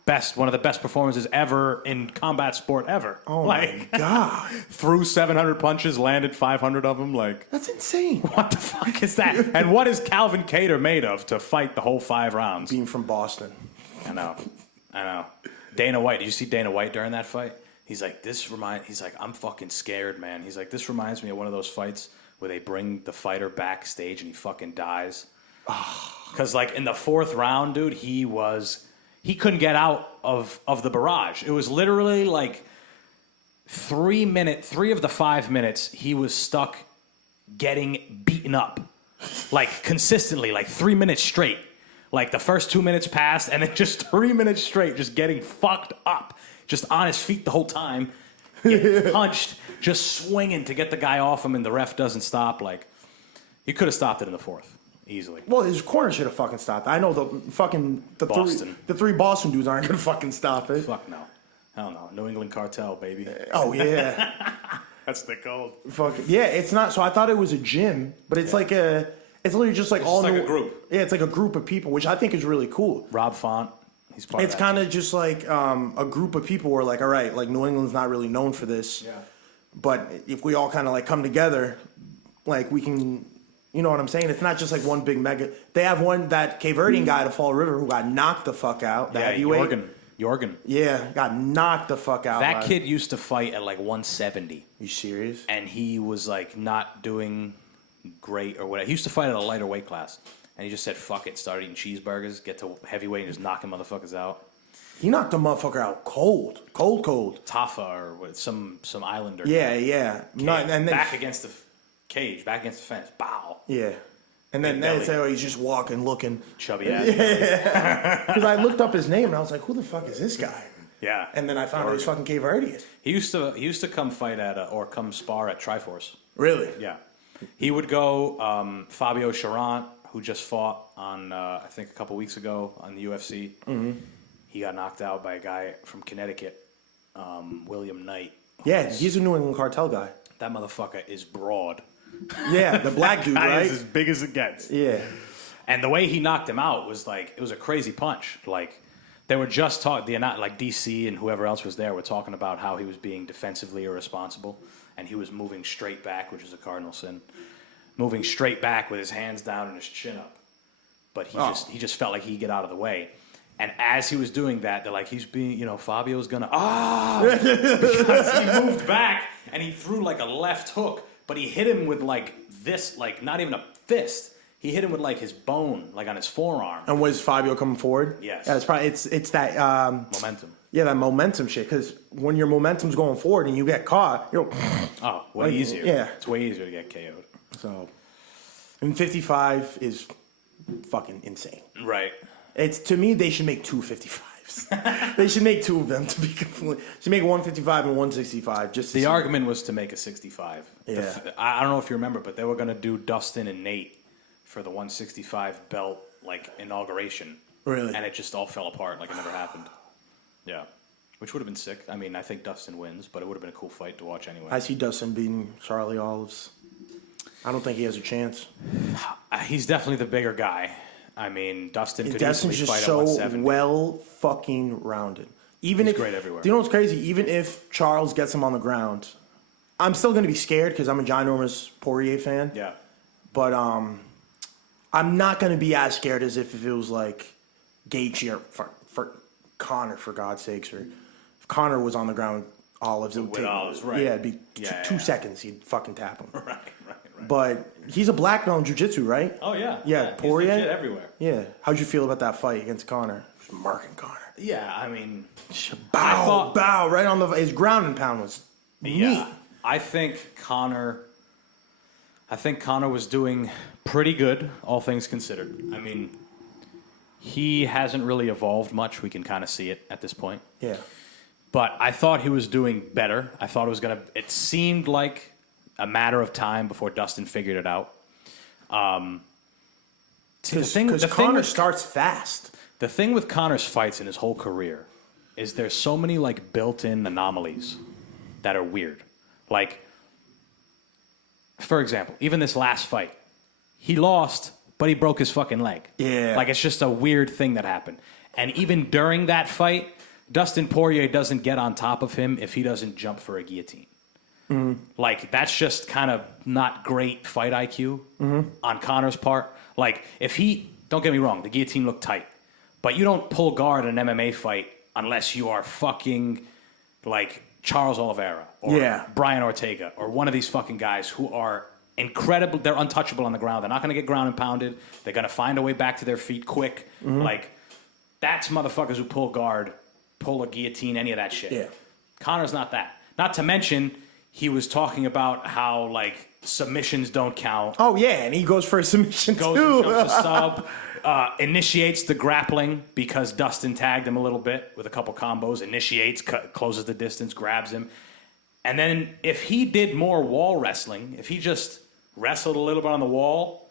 best performances ever in combat sport ever. Oh my god. Threw 700 punches, landed 500 of them. Like, That's insane. what the fuck is that? And what is Calvin Kattar made of to fight the whole 5 rounds? Being from Boston. I know. Dana White, did you see Dana White during that fight? He's like, I'm fucking scared, man. He's like, this reminds me of one of those fights where they bring the fighter backstage and he fucking dies. Because, like, in the 4th round, dude, he couldn't get out of the barrage. It was literally like 3 of the 5 minutes, he was stuck getting beaten up. Like, consistently, like 3 minutes straight. Like, the first 2 minutes passed, and then just 3 minutes straight, just getting fucked up. Just on his feet the whole time. Getting punched, just swinging to get the guy off him, and the ref doesn't stop. Like, he could have stopped it in the 4th. Easily. Well, his corner should have fucking stopped. I know the three Boston dudes aren't gonna fucking stop it. Fuck no. Hell no. New England cartel, baby. Oh yeah. That's the code. Fuck yeah, it's not. So I thought it was a gym, but it's like it's literally just like It's all just like new, a group. Yeah, it's like a group of people, which I think is really cool. Rob Font. He's part It's of that. kind of just like a group of people who are like, all right, like New England's not really known for this. Yeah. But if we all kind of like come together, like we can, you know what I'm saying? It's not just like one big mega. They have one, that Cape Verdean guy at Fall River who got knocked the fuck out. The heavyweight. Jorgen. Yeah, got knocked the fuck out. That kid used to fight at like 170. You serious? And he was like not doing great or whatever. He used to fight at a lighter weight class. And he just said, fuck it, started eating cheeseburgers, get to heavyweight and just knocking motherfuckers out. He knocked the motherfucker out cold. Hoffa or what, some islander. Yeah. No, and then back against the cage, back against the fence. Bow. Yeah. And then they say, oh, he's just walking, looking. Chubby ass. Because I looked up his name and I was like, who the fuck is this guy? Yeah. And then I found out he was fucking Cape Verdean. He used to come fight at or come spar at Triforce. Really? Yeah. He would go, Fabio Charant, who just fought on, I think a couple weeks ago on the UFC. Mm-hmm. He got knocked out by a guy from Connecticut, William Knight. Yeah, he's a New England cartel guy. That motherfucker is broad. Yeah, the black dude, right? Is as big as it gets. Yeah. And the way he knocked him out was like, it was a crazy punch. Like, they were just talking, like DC and whoever else was there were talking about how he was being defensively irresponsible. And he was moving straight back, which is a cardinal sin. Moving straight back with his hands down and his chin up. But he just felt like he'd get out of the way. And as he was doing that, they're like, he's being, Fabio's gonna, because he moved back and he threw like a left hook, but he hit him with like this, like not even a fist. He hit him with like his bone, like on his forearm. And was Fabio coming forward? Yes. Yeah, it's probably, it's that, Momentum. Yeah, that momentum shit. Because when your momentum's going forward and you get caught, you're way easier. Yeah. It's way easier to get KO'd. So, and 55 is fucking insane. Right. It's, to me, they should make 255s. They should make two of them to be complete. Should make 155 and 165. Just the argument was to make a 65. Yeah. I don't know if you remember, but they were gonna do Dustin and Nate for the 165 belt like inauguration. Really? And it just all fell apart like it never happened. Yeah. Which would have been sick. I mean, I think Dustin wins, but it would have been a cool fight to watch anyway. I see Dustin beating Charlie Olives. I don't think he has a chance. He's definitely the bigger guy. I mean, Dustin could Dustin's easily just fight at so 170. well fucking rounded. Even He's if, great everywhere. Do you know what's crazy? Even if Charles gets him on the ground, I'm still going to be scared because I'm a ginormous Poirier fan. Yeah. But I'm not going to be as scared as if it was like Gaethje or for Connor, for God's sakes, or if Connor was on the ground, Olives. It would take, Olives, right. Yeah, it'd be two seconds. He'd fucking tap him. Right. But he's a black belt in jiu-jitsu, right? Oh, yeah. Yeah, Poirier. He's legit everywhere. Yeah. How'd you feel about that fight against Connor? Marking Connor. Yeah, I mean... Bow, right on his ground and pound was meat. Yeah. I think Connor was doing pretty good, all things considered. I mean, he hasn't really evolved much. We can kind of see it at this point. Yeah. But I thought he was doing better. I thought it seemed like a matter of time before Dustin figured it out. Because Conor starts fast. The thing with Conor's fights in his whole career is there's so many like built-in anomalies that are weird. Like, for example, even this last fight, he lost, but he broke his fucking leg. Yeah. Like, it's just a weird thing that happened. And even during that fight, Dustin Poirier doesn't get on top of him if he doesn't jump for a guillotine. Like, that's just kind of not great fight IQ on Conor's part. Like, if he, don't get me wrong, the guillotine looked tight, but you don't pull guard in an MMA fight unless you are fucking like Charles Oliveira or Brian Ortega or one of these fucking guys who are incredible. They're untouchable on the ground. They're not going to get ground and pounded. They're going to find a way back to their feet quick. Like, that's motherfuckers who pull guard, pull a guillotine, any of that shit. Yeah. Conor's not that. Not to mention, he was talking about how, like, submissions don't count. Oh, yeah, and he goes for a submission, Goes too. and jumps a sub. Initiates the grappling because Dustin tagged him a little bit with a couple combos. Initiates, closes the distance, grabs him. And then if he did more wall wrestling, if he just wrestled a little bit on the wall,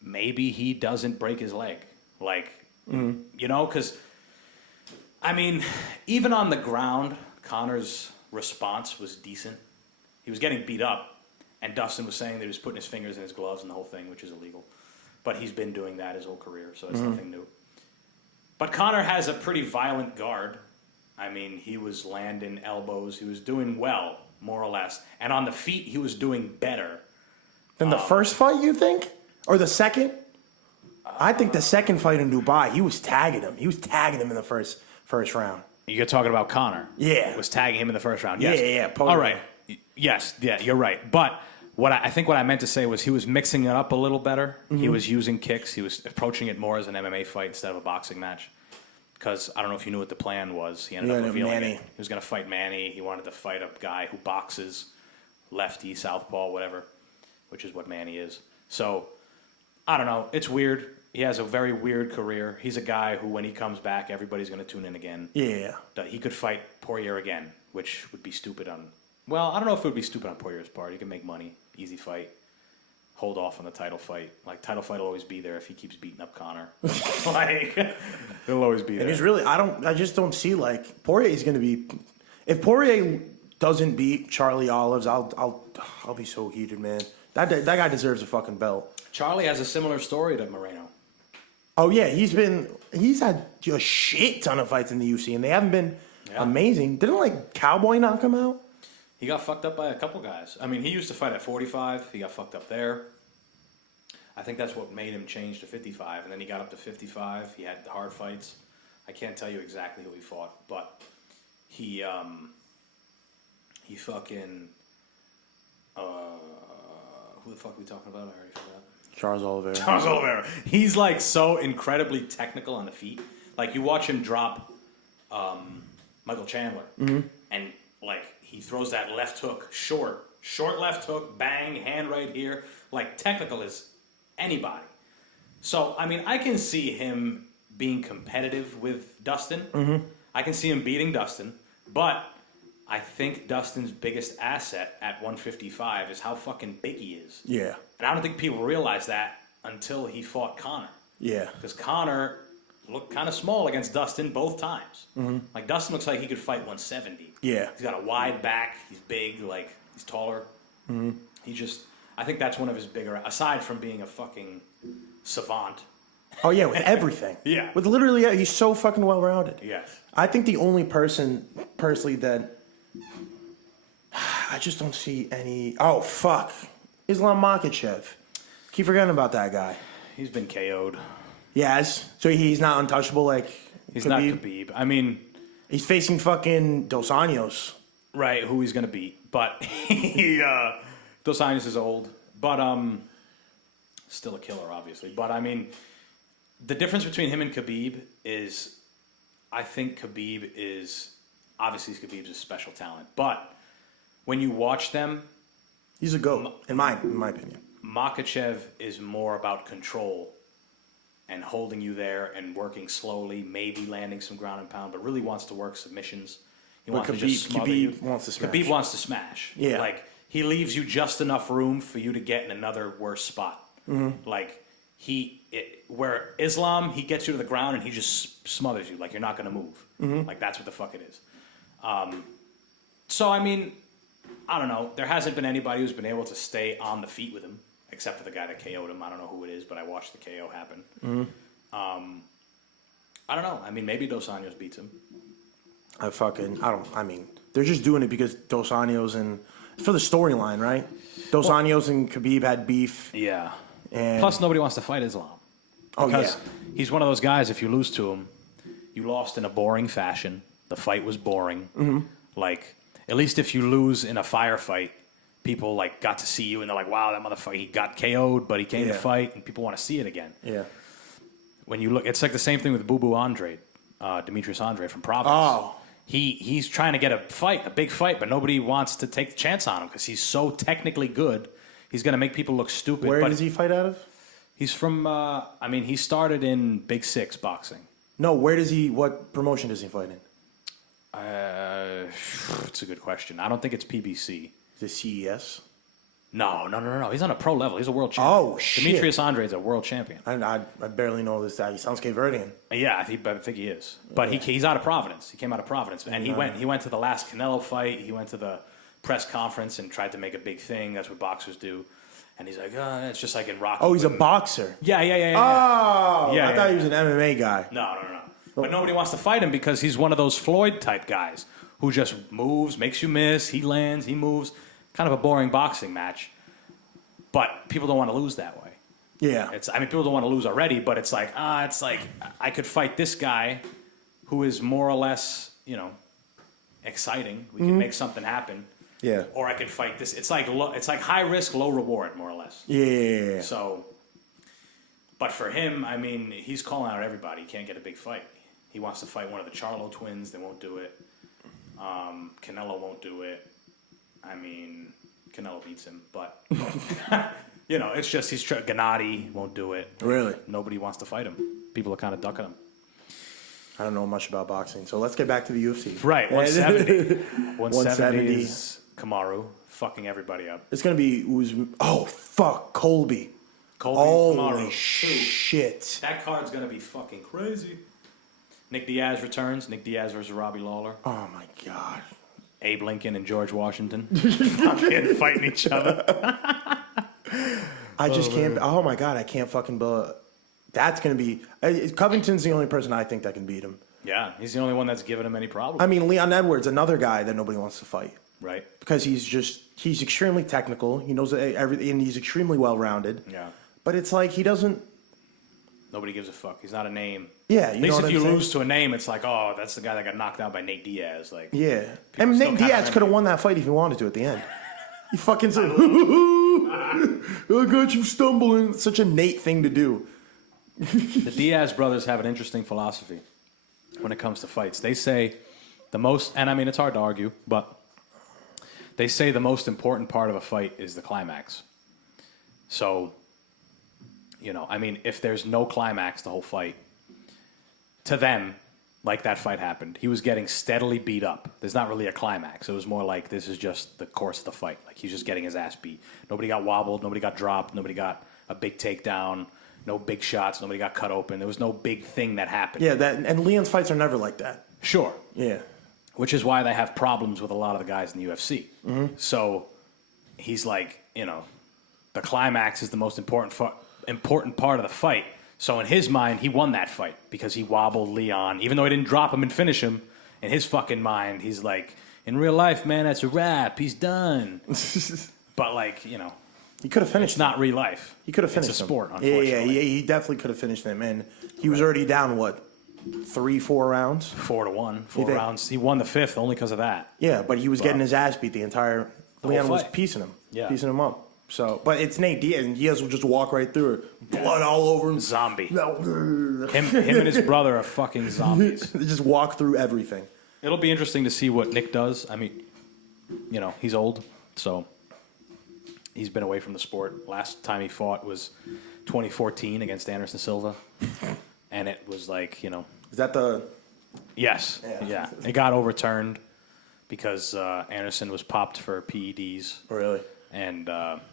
maybe he doesn't break his leg. Like, you know, because, I mean, even on the ground, Conor's response was decent. He was getting beat up, and Dustin was saying that he was putting his fingers in his gloves and the whole thing, which is illegal. But he's been doing that his whole career, so it's nothing new. But Conor has a pretty violent guard. I mean, he was landing elbows. He was doing well, more or less. And on the feet, he was doing better. Than the first fight, you think? Or the second? I think the second fight in Dubai, he was tagging him. He was tagging him in the first round. You're talking about Conor. Yeah. Was tagging him in the first round. Yes. Yeah. All right. Yes, yeah, you're right. But I think what I meant to say was he was mixing it up a little better. He was using kicks. He was approaching it more as an MMA fight instead of a boxing match. Because I don't know if you knew what the plan was. He ended up revealing Manny. it. He was going to fight Manny. He wanted to fight a guy who boxes lefty, southpaw, whatever, which is what Manny is. So, I don't know. It's weird. He has a very weird career. He's a guy who, when he comes back, everybody's going to tune in again. Yeah. He could fight Poirier again, which would be stupid on... Well, I don't know if it would be stupid on Poirier's part. He can make money. Easy fight. Hold off on the title fight. Like, title fight will always be there if he keeps beating up Conor. Like, he'll always be there. And he's really, I just don't see, like, Poirier's going to be... If Poirier doesn't beat Charlie Olives, I'll be so heated, man. That guy deserves a fucking belt. Charlie has a similar story to Moreno. Oh, yeah, he's had a shit ton of fights in the UFC, and they haven't been amazing. Didn't, like, Cowboy knock him out? He got fucked up by a couple guys. I mean, he used to fight at 45. He got fucked up there. I think that's what made him change to 55. And then he got up to 55. He had hard fights. I can't tell you exactly who he fought, but he fucking... who the fuck are we talking about? I already forgot. Charles Oliveira. Charles Oliveira. He's like so incredibly technical on the feet. Like, you watch him drop Michael Chandler, and like he throws that left hook short left hook, bang, hand right here, like technical as anybody. So I mean, I can see him being competitive with Dustin. I can see him beating Dustin, but I think Dustin's biggest asset at 155 is how fucking big he is. Yeah. And I don't think people realize that until he fought Conor. Yeah. Because Conor looked kind of small against Dustin both times. Like, Dustin looks like he could fight 170. Yeah. He's got a wide back. He's big. Like, he's taller. He just... I think that's one of his bigger... Aside from being a fucking savant. Oh, yeah, with everything. Yeah. With literally... he's so fucking well-rounded. Yes. I think the only person, personally, that... I just don't see any... Oh, fuck. Islam Makhachev. Keep forgetting about that guy. He's been KO'd. Yes. So he's not untouchable like He's Khabib? not Khabib. I mean... He's facing fucking Dos Anjos. Right, who he's going to beat. But Dos Anjos is old. But still a killer, obviously. But, I mean, the difference between him and Khabib is... I think Khabib is... Obviously, Khabib's a special talent. But when you watch them... He's a GOAT, in my opinion. Makhachev is more about control and holding you there and working slowly, maybe landing some ground and pound, but really wants to work submissions. He wants to just smother you. Khabib wants to smash. Khabib wants to smash. Yeah. Like, he leaves you just enough room for you to get in another worse spot. Like, where Islam, he gets you to the ground and he just smothers you like you're not going to move. Like that's what the fuck it is. So I mean, I don't know. There hasn't been anybody who's been able to stay on the feet with him, except for the guy that KO'd him. I don't know who it is, but I watched the KO happen. I don't know. I mean, maybe Dos Anjos beats him. They're just doing it because Dos Anjos and for the storyline, right? Dos Anjos and Khabib had beef. Yeah. And plus, nobody wants to fight Islam. Because he's one of those guys, if you lose to him, you lost in a boring fashion. The fight was boring. Like, at least if you lose in a firefight, people, like, got to see you, and they're like, wow, that motherfucker, he got KO'd, but he came to fight, and people want to see it again. Yeah. When you look, it's like the same thing with Boo Boo Andre, Demetrius Andre from Providence. Oh. He's trying to get a big fight, but nobody wants to take the chance on him because he's so technically good. He's going to make people look stupid. Where does he fight out of? He's from, he started in Big Six boxing. No, what promotion does he fight in? It's a good question. I don't think it's PBC. Is it CES? No. He's on a pro level. He's a world champion. Oh, shit. Demetrius Andre is a world champion. I barely know this guy. He sounds Cape Verdean. Yeah, I think he is. But he's out of Providence. He came out of Providence. And he went to the last Canelo fight. He went to the press conference and tried to make a big thing. That's what boxers do. And he's like, it's just like in Rocky. Oh, he's a boxer. Yeah. Oh, Yeah, I thought he was an MMA guy. No. But nobody wants to fight him because he's one of those Floyd-type guys who just moves, makes you miss, he lands, he moves. Kind of a boring boxing match. But people don't want to lose that way. Yeah. People don't want to lose already, but it's like I could fight this guy who is more or less, exciting. We can make something happen. Yeah. Or I could fight this. It's like high risk, low reward, more or less. Yeah. So, but for him, he's calling out everybody. He can't get a big fight. He wants to fight one of the Charlo twins. They won't do it. Canelo won't do it. Canelo beats him, but it's just Gennady won't do it. Really? Nobody wants to fight him. People are kind of ducking him. I don't know much about boxing, so let's get back to the UFC. Right, 170. 170 170 is Kamaru fucking everybody up. It's gonna be Colby. Holy Kamaru. Shit. That card's gonna be fucking crazy. Nick Diaz returns. Nick Diaz versus Robbie Lawler. Oh my god. Abe Lincoln and George Washington fucking fighting each other. I just can't. Oh my god, I can't fucking believe. That's gonna be. Covington's the only person I think that can beat him. Yeah, he's the only one that's given him any problem. Leon Edwards, another guy that nobody wants to fight. Right. Because he's extremely technical. He knows everything, and he's extremely well rounded. Yeah. But it's like he doesn't. Nobody gives a fuck. He's not a name. Yeah, At least if you lose to a name, it's like, oh, that's the guy that got knocked out by Nate Diaz. Like, yeah. people And still Nate kinda Diaz could have won that fight if he wanted to at the end. He fucking said, I got you stumbling. It's such a Nate thing to do. the Diaz brothers have an interesting philosophy when it comes to fights. They say the most, and it's hard to argue, but they say the most important part of a fight is the climax. So, if there's no climax the whole fight, to them, like that fight happened, he was getting steadily beat up. There's not really a climax. It was more like this is just the course of the fight. Like he's just getting his ass beat. Nobody got wobbled. Nobody got dropped. Nobody got a big takedown. No big shots. Nobody got cut open. There was no big thing that happened. Yeah, and Leon's fights are never like that. Sure. Yeah. Which is why they have problems with a lot of the guys in the UFC. Mm-hmm. So he's like, the climax is the most important part of the fight. So in his mind, he won that fight because he wobbled Leon. Even though he didn't drop him and finish him, in his fucking mind, he's like, in real life, man, that's a wrap. He's done. But he could have finished. It's not real life. He could have finished. It's a him. sport, unfortunately. Yeah. He definitely could have finished him, and he was already down 3-4 rounds. 4-1, 4 rounds. He won the fifth only because of that. Yeah, but he was getting his ass beat the entire. Leon was piecing him. Yeah, piecing him up. So, but it's Nate Diaz, and Diaz will just walk right through it, blood all over him. Zombie. Him and his brother are fucking zombies. They just walk through everything. It'll be interesting to see what Nick does. He's old, so he's been away from the sport. Last time he fought was 2014 against Anderson Silva, and it was like, Is that the? Yes. Yeah. It got overturned because Anderson was popped for PEDs. Really? And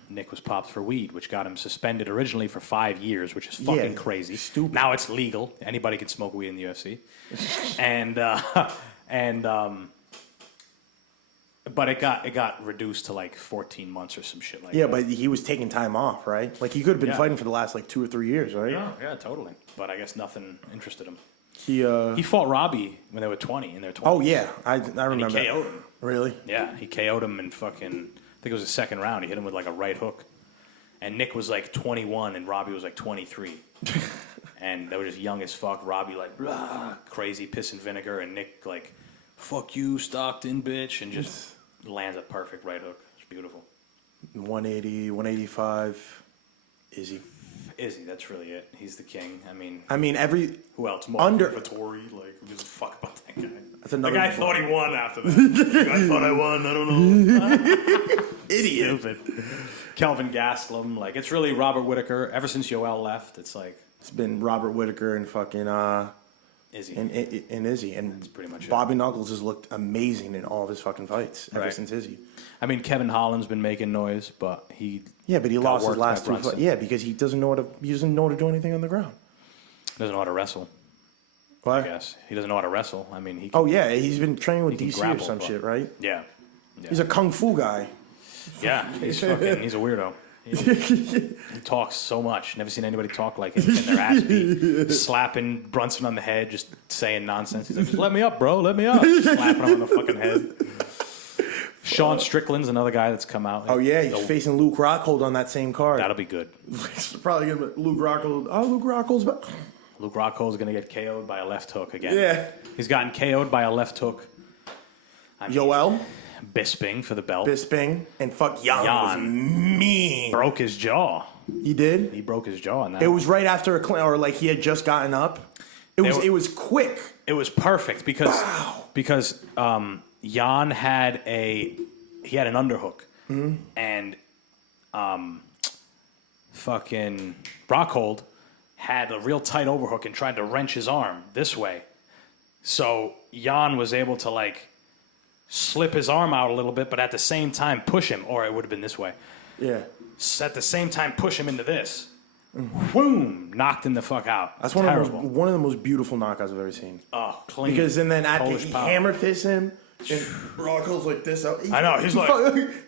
Nick was popped for weed, which got him suspended originally for 5 years, which is fucking crazy. Stupid. Now it's legal. Anybody can smoke weed in the UFC. But it got reduced to like 14 months or some shit like that. Yeah, but he was taking time off, right? Like, he could have been fighting for the last, like, 2 or 3 years, right? Yeah, totally. But I guess nothing interested him. He fought Robbie when they were 20, in their 20s. Oh, yeah. I remember. And he KO'd him. Really? Yeah, he KO'd him in fucking, I think it was the second round. He hit him with like a right hook. And Nick was like 21 and Robbie was like 23. And they were just young as fuck. Robbie like, rah, crazy piss and vinegar. And Nick like, fuck you, Stockton, bitch. And just lands a perfect right hook. It's beautiful. 180, 185. Izzy, that's really it. He's the king. I mean, who else? Under Vittori, like, who gives a fuck about that guy? That's another the guy thought he won after that. The guy thought I won. I don't know. idiot. Stupid. Kelvin Gastelum. Like, it's really Robert Whitaker. Ever since Yoel left, it's like It's been Robert Whitaker and fucking Izzy. and Izzy, and That's pretty much it. Bobby Knuckles has looked amazing in all of his fucking fights ever Right. since Izzy. I mean, Kevin Holland's been making noise, but he But he got lost his worked last by 2 Brunson. fights. Yeah, because he doesn't know how to do anything on the ground. Doesn't know how to wrestle. I What? guess he doesn't know how to wrestle. I mean, he. Can, Oh yeah, he's been training with can DC or grapple, some but- shit, right? Yeah. He's a kung fu guy. Yeah, he's a weirdo. He talks so much. Never seen anybody talk like him. And their ass beat, slapping Brunson on the head, just saying nonsense. He's like, just let me up, bro, let me up. Slapping him on the fucking head. Sean Strickland's another guy that's come out. Oh yeah, he's facing Luke Rockhold on that same card. That'll be good. Probably gonna be Luke Rockhold. Oh, Luke Rockhold's back. Luke Rockhold's going to get KO'd by a left hook again. Yeah. He's gotten KO'd by a left hook. Yoel, Bisping for the belt. Bisping, and fuck Jan was Jan. mean. Broke his jaw. He did. He broke his jaw on that. It was right after or like he had just gotten up. It was quick. It was perfect because Jan had an underhook and fucking Rockhold had a real tight overhook and tried to wrench his arm this way. So Jan was able to like slip his arm out a little bit, but at the same time push him, or it would have been this way. Yeah. At the same time push him into this. Boom! Knocked him the fuck out. That's Terrible. one of the most beautiful knockouts I've ever seen. Oh, clean. Because then Polish he power. hammer fists him. And Rockhold's like this. I know, he's like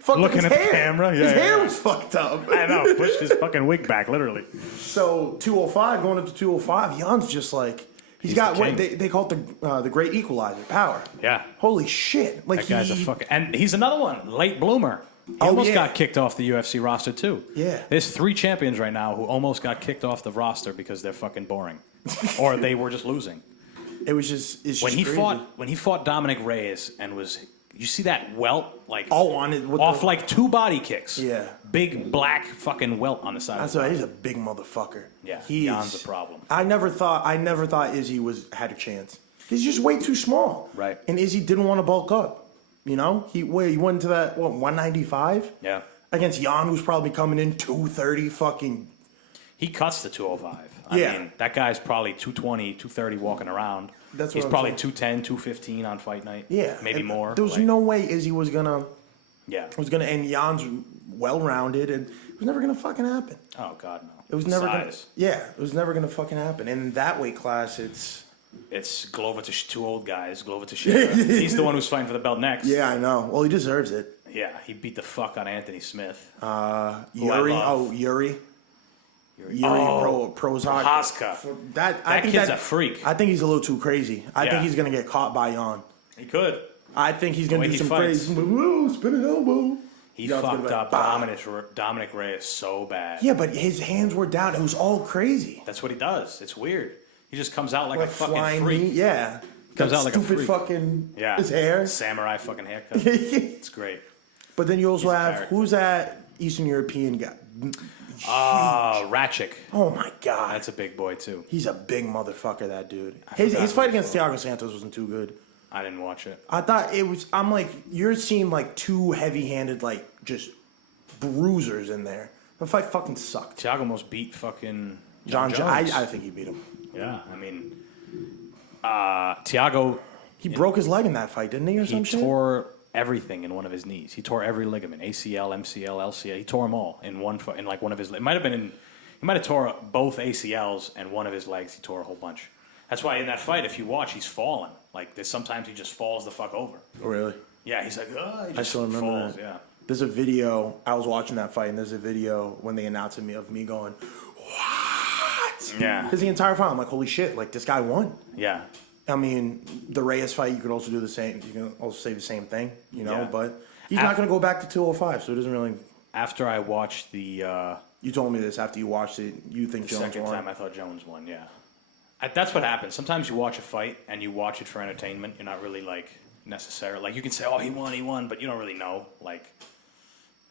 fucked looking his at the hair. camera. Yeah, his hair yeah. was fucked up. I know, pushed his fucking wig back, literally. So 205 going up to 205, Jan's just like he's got the what king. they call it the great equalizer power. Yeah. Holy shit! Like That guy's a fucking... And he's another one, late bloomer. He almost got kicked off the UFC roster, too. Yeah. There's 3 champions right now who almost got kicked off the roster because they're fucking boring. Or they were just losing. It was just it's When just he crazy. fought Dominic Reyes and was... You see that welt? Like on it with off like 2 body kicks. Yeah. Big black fucking welt on the side That's of why the he's a big motherfucker. Yeah, he Jan's is a problem. I never thought Izzy had a chance. He's just way too small. Right. And Izzy didn't want to bulk up. You know? He went to that 195? Yeah. Against Jan, who's probably coming in 230 fucking. He cuts the 205. I Yeah. mean, that guy's probably 220, 230 walking around. That's what He's I'm probably saying. 210, 215 on fight night. Yeah. Maybe And more. There was like- no way Izzy was gonna Yeah. and Jan's well rounded and it was never gonna fucking happen. Oh, God, no. It was never gonna Size. it was never gonna fucking happen. And in that weight class It's Glover to 2 old guys. Glover to He's the one who's fighting for the belt next. yeah, I know. Well, he deserves it. Yeah, he beat the fuck on Anthony Smith. Yuri, love. Yuri Oh, Prozac. Prohaska. I think kid's a freak. I think he's a little too crazy. I Yeah. think he's gonna get caught by Jan. He could. I think he's gonna way do he some fights. crazy. Woo, spin an elbow. He Jan's gonna fucked be like, up "Bah." Dominic Reyes so bad. Yeah, but his hands were down. It was all crazy. That's what he does. It's weird. He just comes out like Like a fucking flying freak. knee. Yeah. Comes That out like a stupid freak. fucking Yeah. his hair. Samurai fucking haircut. It's great. But then you also He's a have character. who's that Eastern European guy? Ratchik. Oh my god. That's a big boy, too. He's a big motherfucker, that dude. forgot His who fight he against Thiago Santos wasn't too good. I didn't watch it. I thought it was. I'm like, you're seeing like 2 heavy-handed, like just bruisers in there. The fight fucking sucked. Thiago almost beat fucking John Jones. I think he beat him. Yeah, I mean, Thiago, He broke his leg in that fight, didn't he, or he some shit? tore everything in one of his knees. He tore every ligament, ACL, MCL, LCL. He tore them all in one foot, in like one of his. It might have been in. He might have tore both ACLs and one of his legs. He tore a whole bunch. That's why in that fight, if you watch, he's falling. Like sometimes he just falls the fuck over. Oh, really? Yeah, he's like, oh, he I just still remember falls. that. Yeah. There's a video. I was watching that fight, and there's a video when they announced it of me going, "What?" Yeah. Because the entire fight, I'm like, "Holy shit!" Like this guy won. Yeah. I mean, the Reyes fight, you could also do the same. You can also say the same thing, you know. Yeah. But he's not going to go back to 205, so it doesn't really. After I watched the You told me this after you watched it. You think Jones second won? time, I thought Jones won. Yeah. That's what happens. Sometimes you watch a fight and you watch it for entertainment. You're not really like necessarily like you can say, "Oh, he won," but you don't really know. Like,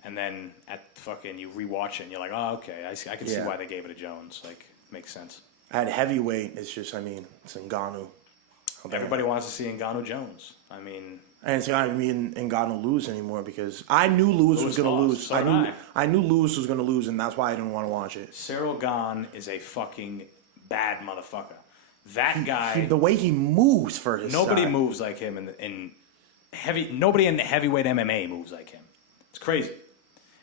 and then at fucking you rewatch it and you're like, "Oh, okay, I can see Yeah. why they gave it to Jones." Like, makes sense. At heavyweight, it's just, I mean, it's Ngannou. Everybody wants to see Ngannou Jones. I mean, And it's not even Ngannou lose anymore because I knew Lewis was going to lost. lose. So did I knew Lewis was going to lose, and that's why I didn't want to watch it. Cyril Gane is a fucking bad motherfucker. That guy. The way he moves for his Nobody side. moves like him in heavy. Nobody in the heavyweight MMA moves like him. It's crazy.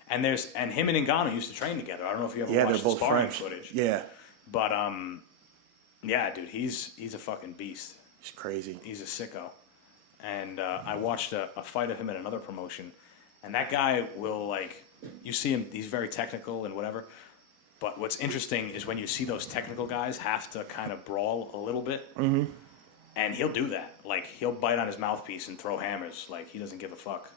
And him and Ngannou used to train together. I don't know if you ever Yeah, watched they're both the sparring French. footage. Yeah, But yeah, dude, he's a fucking beast. he's crazy. He's a sicko. And I watched a fight of him at another promotion, and that guy will like you see him. He's very technical and whatever. But what's interesting is when you see those technical guys have to kind of brawl a little bit, and he'll do that. Like he'll bite on his mouthpiece and throw hammers. Like he doesn't give a fuck.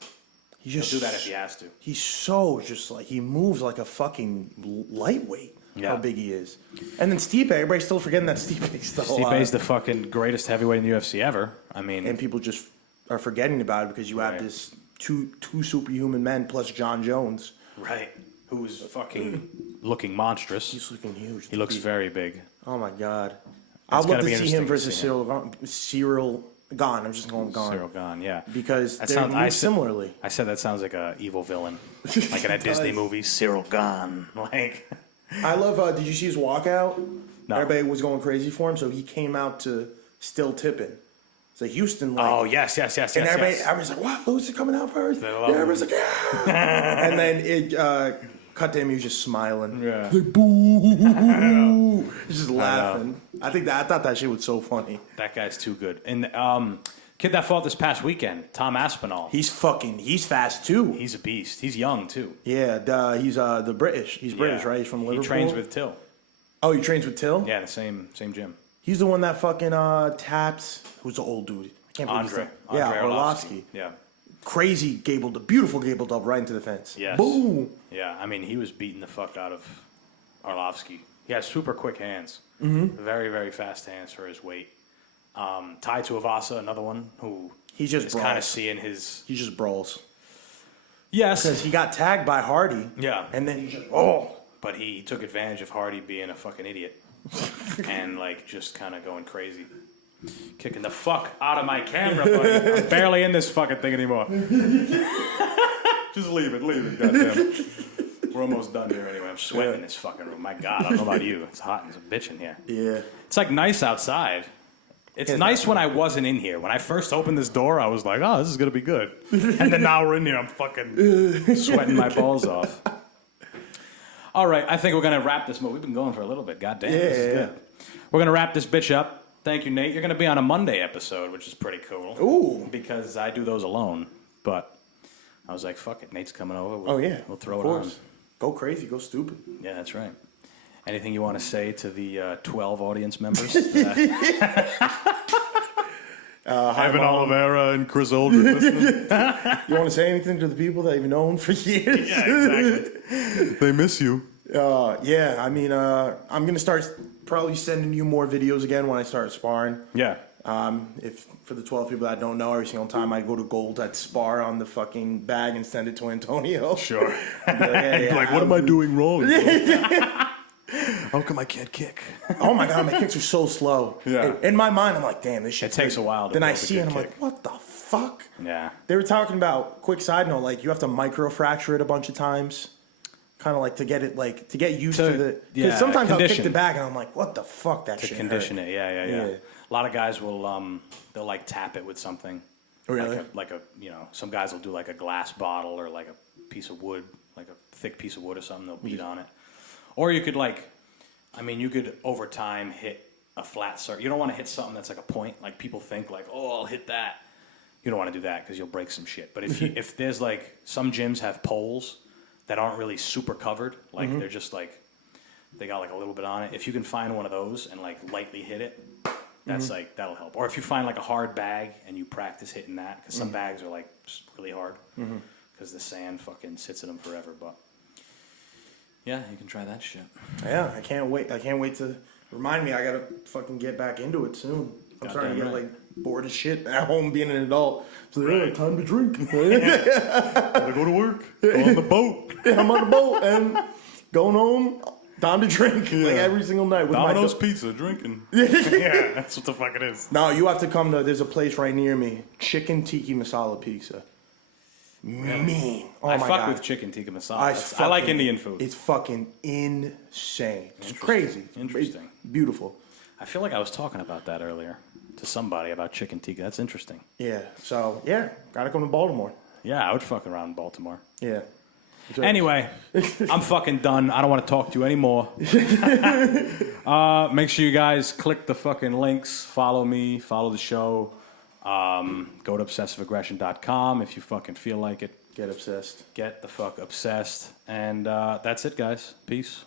He's He'll just do that if he has to. He's so just like he moves like a fucking lightweight. Yeah. How big he is. And then Stipe, everybody's still forgetting that Stipe's still Stipe's alive. the fucking greatest heavyweight in the UFC ever. I mean, And people just are forgetting about it because you have Right. this two superhuman men plus John Jones. right? Who's fucking looking monstrous. He's looking huge. He looks very big. Oh my god. I'd gotta love be to see him interesting to versus see him. Cyril Gane. I'm just going Gane. Cyril Gane, yeah. Because That they sounds- move similarly. I said that sounds like a evil villain, like in a Disney movie. Cyril Gane, like I love. Did you see his walkout? No. Everybody was going crazy for him, so he came out to still tipping. So Houston, like, oh yes. and everybody's like, "What? Lewis is coming out first? They Yeah, love him. everybody's like, "Yeah!" And then it cut to him. He was just smiling. Yeah. He's like, boo! He's just laughing. I thought that shit was so funny. That guy's too good. And kid that fought this past weekend, Tom Aspinall. He's fast too. He's a beast. He's young too. Yeah, he's the British. He's British, Yeah. right? He's from Liverpool. He trains with Till. Oh, he trains with Till. Yeah, the same gym. He's the one that fucking taps. Who's the old dude? I can't believe his Andre name. Yeah, Arlovsky. Arlovsky. Yeah. Crazy beautiful gable up right into the fence. Yes. Boom. Yeah, I mean, he was beating the fuck out of Arlovsky. He has super quick hands. Mm-hmm. Very, very fast hands for his weight. Tai Tuivasa, another one who He just is brawls. kind of seeing his... He just brawls. Yes. Because he got tagged by Hardy. Yeah. And then he just, But he took advantage of Hardy being a fucking idiot. And, like, just kind of going crazy. Kicking the fuck out of my camera, buddy. I'm barely in this fucking thing anymore. Just leave it, goddamn. We're almost done here anyway. I'm sweating in this fucking room. My God, I don't know about you. It's hot and it's a bitch in here. yeah. It's like nice outside. It's nice when I wasn't in here. When I first opened this door, I was like, oh, this is going to be good. And then now we're in here, I'm fucking sweating my balls off. All right, I think we're going to wrap this. We've been going for a little bit. God damn, this is good. We're going to wrap this bitch up. Thank you, Nate. You're going to be on a Monday episode, which is pretty cool. Ooh. Because I do those alone. But I was like, fuck it. Nate's coming over. We'll throw it on. Go crazy. Go stupid. Yeah, that's right. Anything you want to say to the 12 audience members? Ivan Oliveira and Chris Oldred listening. You want to say anything to the people that you've known for years? Yeah, exactly. They miss you. Yeah, I mean, I'm going to start probably sending you more videos again when I start sparring. Yeah. If for the 12 people that don't know, every single time I go to gold, I'd spar on the fucking bag and send it to Antonio. Sure. Like, what am I doing wrong? How come I can't kick? Oh my god, my kicks are so slow. Yeah. In my mind, I'm like, damn, this shit. It takes a while to Then I build a see good it, and I'm kick. like, what the fuck? Yeah. They were talking about, quick side note, like you have to microfracture it a bunch of times, kind of like to get it, like to get used to the. Because sometimes I'll kick condition. the bag and I'm like, what the fuck? That To shit condition hurt. it. Yeah. Yeah. A lot of guys will they'll like tap it with something. Really? Some guys will do like a glass bottle or like a piece of wood, like a thick piece of wood or something. They'll beat on it. Or you could you could over time hit a flat circle. You don't want to hit something that's like a point. Like people think like, oh, I'll hit that. You don't want to do that because you'll break some shit. But if there's like some gyms have poles that aren't really super covered, like they're just like they got like a little bit on it. If you can find one of those and like lightly hit it, that's like that'll help. Or if you find like a hard bag and you practice hitting that, because some bags are like really hard because the sand fucking sits in them forever. But yeah, you can try that shit. Yeah, I can't wait. I can't wait to remind me. I gotta fucking get back into it soon. I'm starting to get like bored as shit at home being an adult. So yeah, time to drink. Gotta go to work. Go on the boat. Yeah, I'm on the boat and going home. Time to drink like every single night with Domino's pizza, drinking. Yeah, that's what the fuck it is. No, you have to come to. There's a place right near me. Chicken Tiki Masala Pizza. Mean. Oh I my fuck God. with chicken tikka masala. I like Indian food. It's fucking insane. It's crazy. Interesting. It's beautiful. I feel like I was talking about that earlier to somebody about chicken tikka. That's interesting. Yeah. So yeah, gotta come to Baltimore. Yeah, I would fuck around in Baltimore. Yeah. Anyway, I'm fucking done. I don't want to talk to you anymore. Make sure you guys click the fucking links. Follow me. Follow the show. Go to obsessiveaggression.com if you fucking feel like it. Get obsessed. Get the fuck obsessed. And that's it, guys. Peace.